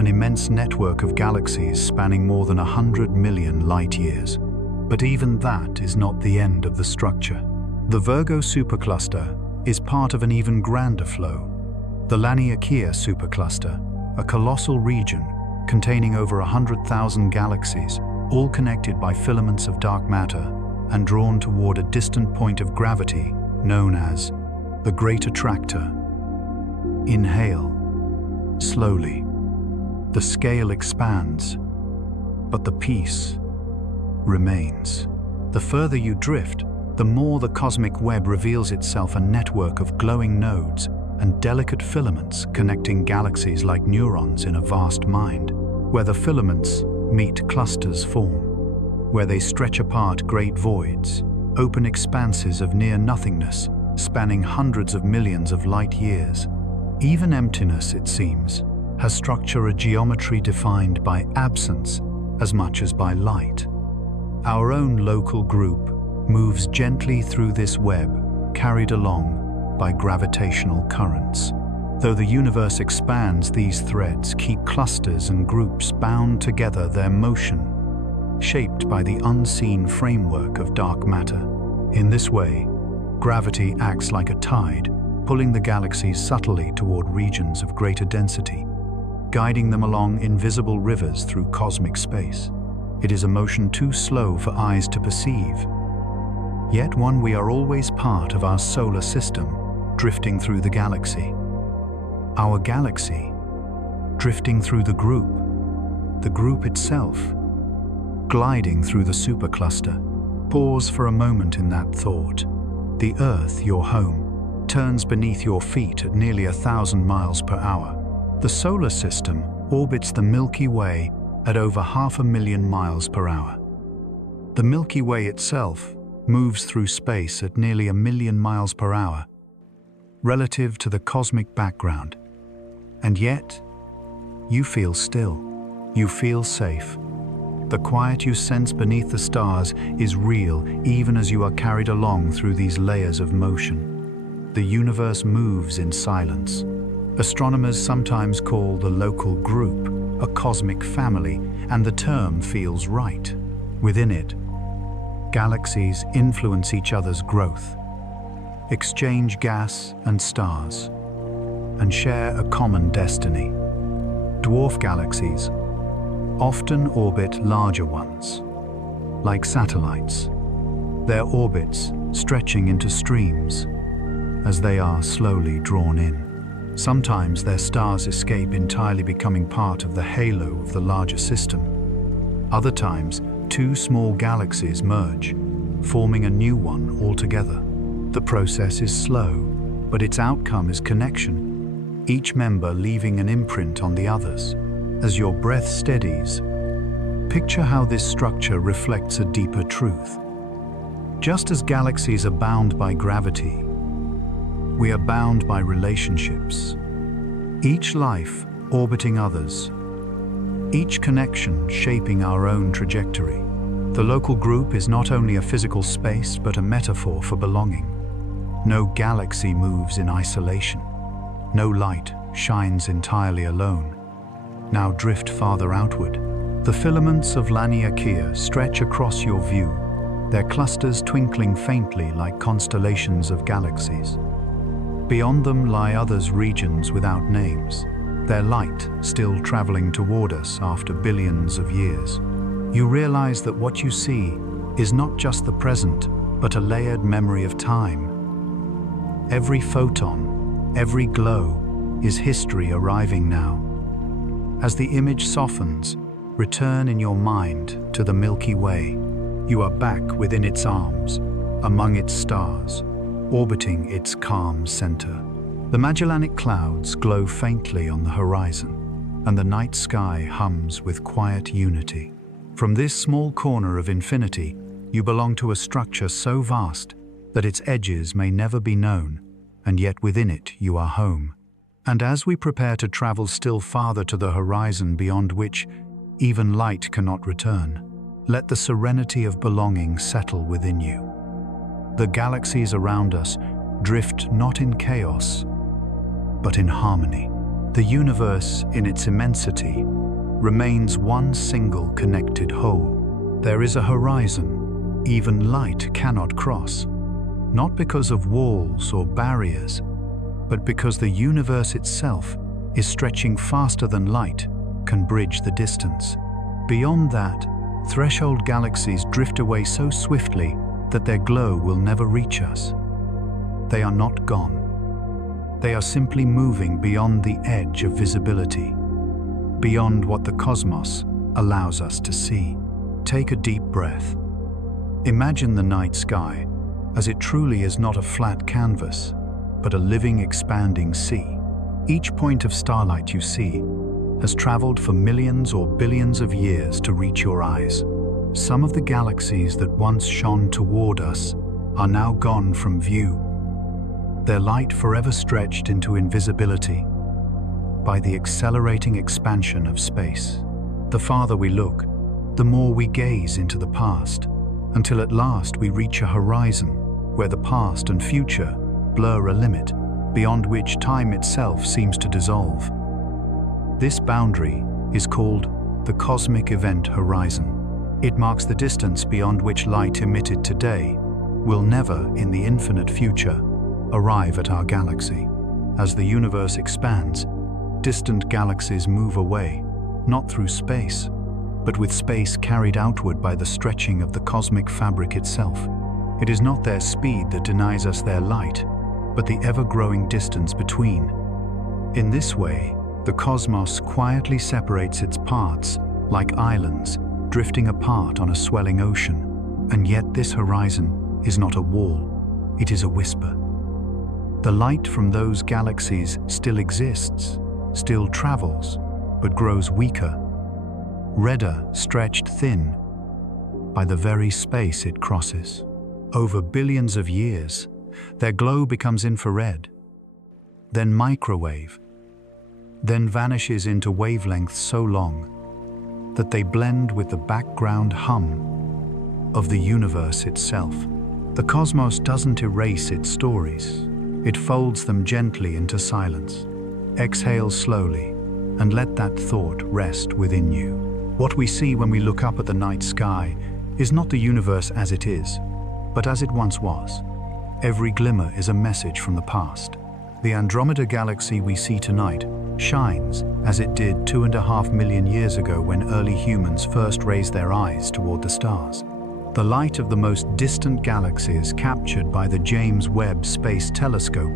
an immense network of galaxies spanning more than 100 million light-years. But even that is not the end of the structure. The Virgo supercluster is part of an even grander flow, the Laniakea supercluster, a colossal region containing over 100,000 galaxies, all connected by filaments of dark matter and drawn toward a distant point of gravity known as the Great Attractor. Inhale, slowly. The scale expands, but the peace remains. The further you drift, the more the cosmic web reveals itself, a network of glowing nodes and delicate filaments connecting galaxies like neurons in a vast mind. Where the filaments meet, clusters form. Where they stretch apart, great voids, open expanses of near-nothingness, spanning hundreds of millions of light-years. Even emptiness, it seems, has structure, a geometry defined by absence as much as by light. Our own local group moves gently through this web, carried along by gravitational currents. Though the universe expands, these threads keep clusters and groups bound together, their motion shaped by the unseen framework of dark matter. In this way, gravity acts like a tide, pulling the galaxies subtly toward regions of greater density, guiding them along invisible rivers through cosmic space. It is a motion too slow for eyes to perceive, yet one we are always part of our solar system, drifting through the galaxy. Our galaxy, drifting through the group itself, gliding through the supercluster. Pause for a moment in that thought. The Earth, your home, turns beneath your feet at nearly 1,000 miles per hour. The solar system orbits the Milky Way at over 500,000 miles per hour. The Milky Way itself moves through space at nearly 1,000,000 miles per hour, relative to the cosmic background. And yet, you feel still. You feel safe. The quiet you sense beneath the stars is real, even as you are carried along through these layers of motion. The universe moves in silence. Astronomers sometimes call the local group a cosmic family, and the term feels right. Within it, galaxies influence each other's growth, exchange gas and stars, and share a common destiny. Dwarf galaxies often orbit larger ones, like satellites, their orbits stretching into streams as they are slowly drawn in. Sometimes their stars escape entirely, becoming part of the halo of the larger system. Other times, two small galaxies merge, forming a new one altogether. The process is slow, but its outcome is connection, each member leaving an imprint on the others. As your breath steadies, picture how this structure reflects a deeper truth. Just as galaxies are bound by gravity, we are bound by relationships. Each life orbiting others, each connection shaping our own trajectory. The local group is not only a physical space, but a metaphor for belonging. No galaxy moves in isolation. No light shines entirely alone. Now drift farther outward. The filaments of Laniakea stretch across your view, their clusters twinkling faintly like constellations of galaxies. Beyond them lie others, regions without names, their light still traveling toward us after billions of years. You realize that what you see is not just the present, but a layered memory of time. Every photon, every glow, is history arriving now. As the image softens, return in your mind to the Milky Way. You are back within its arms, among its stars, orbiting its calm center. The Magellanic Clouds glow faintly on the horizon, and the night sky hums with quiet unity. From this small corner of infinity, you belong to a structure so vast that its edges may never be known, and yet within it you are home. And as we prepare to travel still farther to the horizon beyond which even light cannot return, let the serenity of belonging settle within you. The galaxies around us drift not in chaos, but in harmony. The universe, in its immensity, remains one single connected whole. There is a horizon even light cannot cross, not because of walls or barriers, but because the universe itself is stretching faster than light can bridge the distance. Beyond that, threshold galaxies drift away so swiftly that their glow will never reach us. They are not gone. They are simply moving beyond the edge of visibility, beyond what the cosmos allows us to see. Take a deep breath. Imagine the night sky as it truly is not a flat canvas, but a living, expanding sea. Each point of starlight you see has traveled for millions or billions of years to reach your eyes. Some of the galaxies that once shone toward us are now gone from view, their light forever stretched into invisibility by the accelerating expansion of space. The farther we look, the more we gaze into the past, until at last we reach a horizon where the past and future blur a limit beyond which time itself seems to dissolve. This boundary is called the cosmic event horizon. It marks the distance beyond which light emitted today will never, in the infinite future, arrive at our galaxy. As the universe expands, distant galaxies move away, not through space, but with space carried outward by the stretching of the cosmic fabric itself. It is not their speed that denies us their light, but the ever-growing distance between. In this way, the cosmos quietly separates its parts, like islands, drifting apart on a swelling ocean. And yet this horizon is not a wall, it is a whisper. The light from those galaxies still exists, still travels, but grows weaker, redder, stretched thin by the very space it crosses. Over billions of years, their glow becomes infrared, then microwave, then vanishes into wavelengths so long that they blend with the background hum of the universe itself. The cosmos doesn't erase its stories, it folds them gently into silence. Exhale slowly and let that thought rest within you. What we see when we look up at the night sky is not the universe as it is, but as it once was. Every glimmer is a message from the past. The Andromeda galaxy we see tonight shines as it did 2.5 million years ago when early humans first raised their eyes toward the stars. The light of the most distant galaxies captured by the James Webb Space Telescope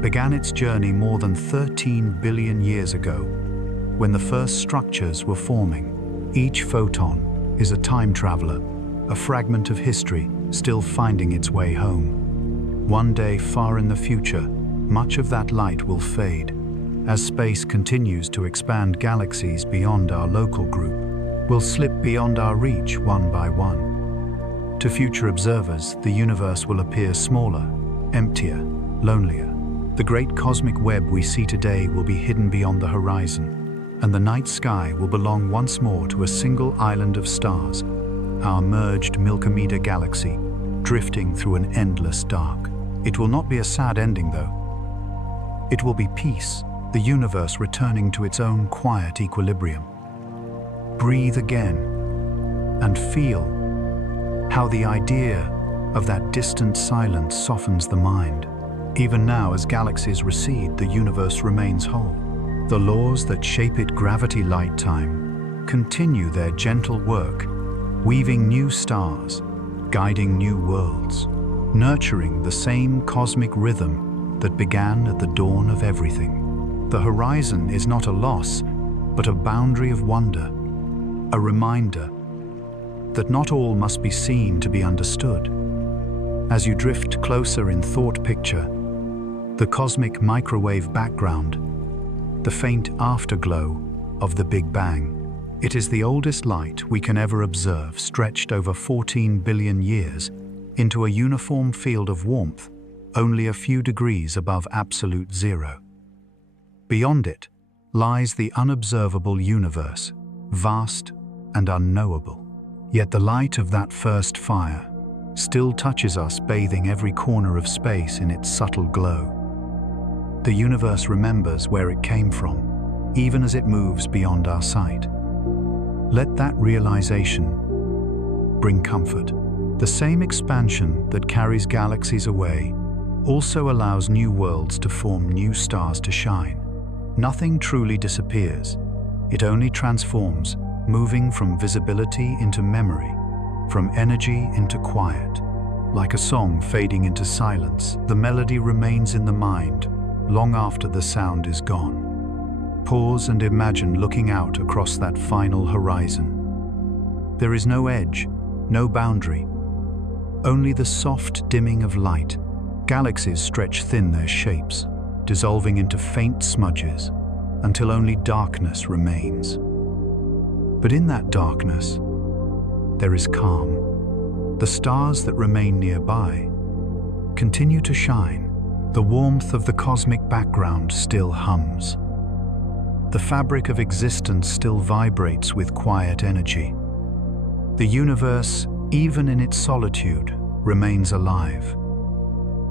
began its journey more than 13 billion years ago, when the first structures were forming. Each photon is a time traveler, a fragment of history still finding its way home. One day far in the future, much of that light will fade. As space continues to expand, galaxies beyond our local group will slip beyond our reach one by one. To future observers, the universe will appear smaller, emptier, lonelier. The great cosmic web we see today will be hidden beyond the horizon, and the night sky will belong once more to a single island of stars, our merged Milky galaxy, drifting through an endless dark. It will not be a sad ending, though. It will be peace, the universe returning to its own quiet equilibrium. Breathe again and feel how the idea of that distant silence softens the mind. Even now, as galaxies recede, the universe remains whole. The laws that shape it, gravity, light, time, continue their gentle work, weaving new stars, guiding new worlds, nurturing the same cosmic rhythm that began at the dawn of everything. The horizon is not a loss, but a boundary of wonder, a reminder that not all must be seen to be understood. As you drift closer in thought, picture the cosmic microwave background, the faint afterglow of the Big Bang. It is the oldest light we can ever observe, stretched over 14 billion years into a uniform field of warmth, only a few degrees above absolute zero. Beyond it lies the unobservable universe, vast and unknowable. Yet the light of that first fire still touches us, bathing every corner of space in its subtle glow. The universe remembers where it came from, even as it moves beyond our sight. Let that realization bring comfort. The same expansion that carries galaxies away also allows new worlds to form, new stars to shine. Nothing truly disappears. It only transforms, moving from visibility into memory, from energy into quiet. Like a song fading into silence, the melody remains in the mind long after the sound is gone. Pause and imagine looking out across that final horizon. There is no edge, no boundary, only the soft dimming of light. Galaxies stretch thin their shapes, dissolving into faint smudges, until only darkness remains. But in that darkness, there is calm. The stars that remain nearby continue to shine. The warmth of the cosmic background still hums. The fabric of existence still vibrates with quiet energy. The universe, even in its solitude, remains alive.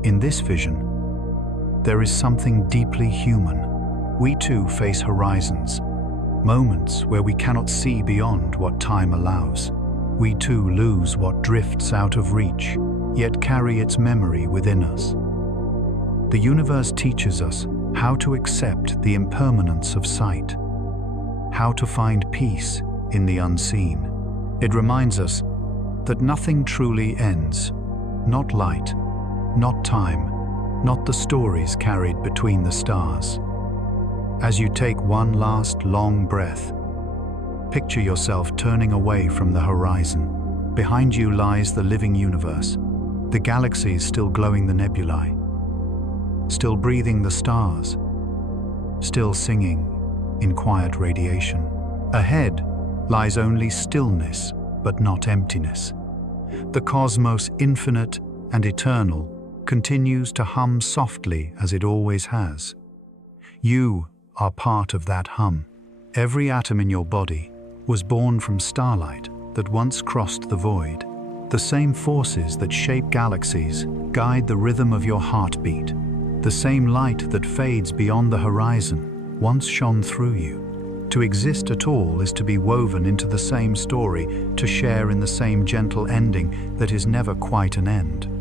In this vision, there is something deeply human. We too face horizons, moments where we cannot see beyond what time allows. We too lose what drifts out of reach, yet carry its memory within us. The universe teaches us how to accept the impermanence of sight, how to find peace in the unseen. It reminds us that nothing truly ends, not light, not time, not the stories carried between the stars. As you take one last long breath, picture yourself turning away from the horizon. Behind you lies the living universe, the galaxies still glowing the nebulae, still breathing the stars, still singing in quiet radiation. Ahead lies only stillness, but not emptiness. The cosmos, infinite and eternal, continues to hum softly as it always has. You are part of that hum. Every atom in your body was born from starlight that once crossed the void. The same forces that shape galaxies guide the rhythm of your heartbeat. The same light that fades beyond the horizon once shone through you. To exist at all is to be woven into the same story, to share in the same gentle ending that is never quite an end.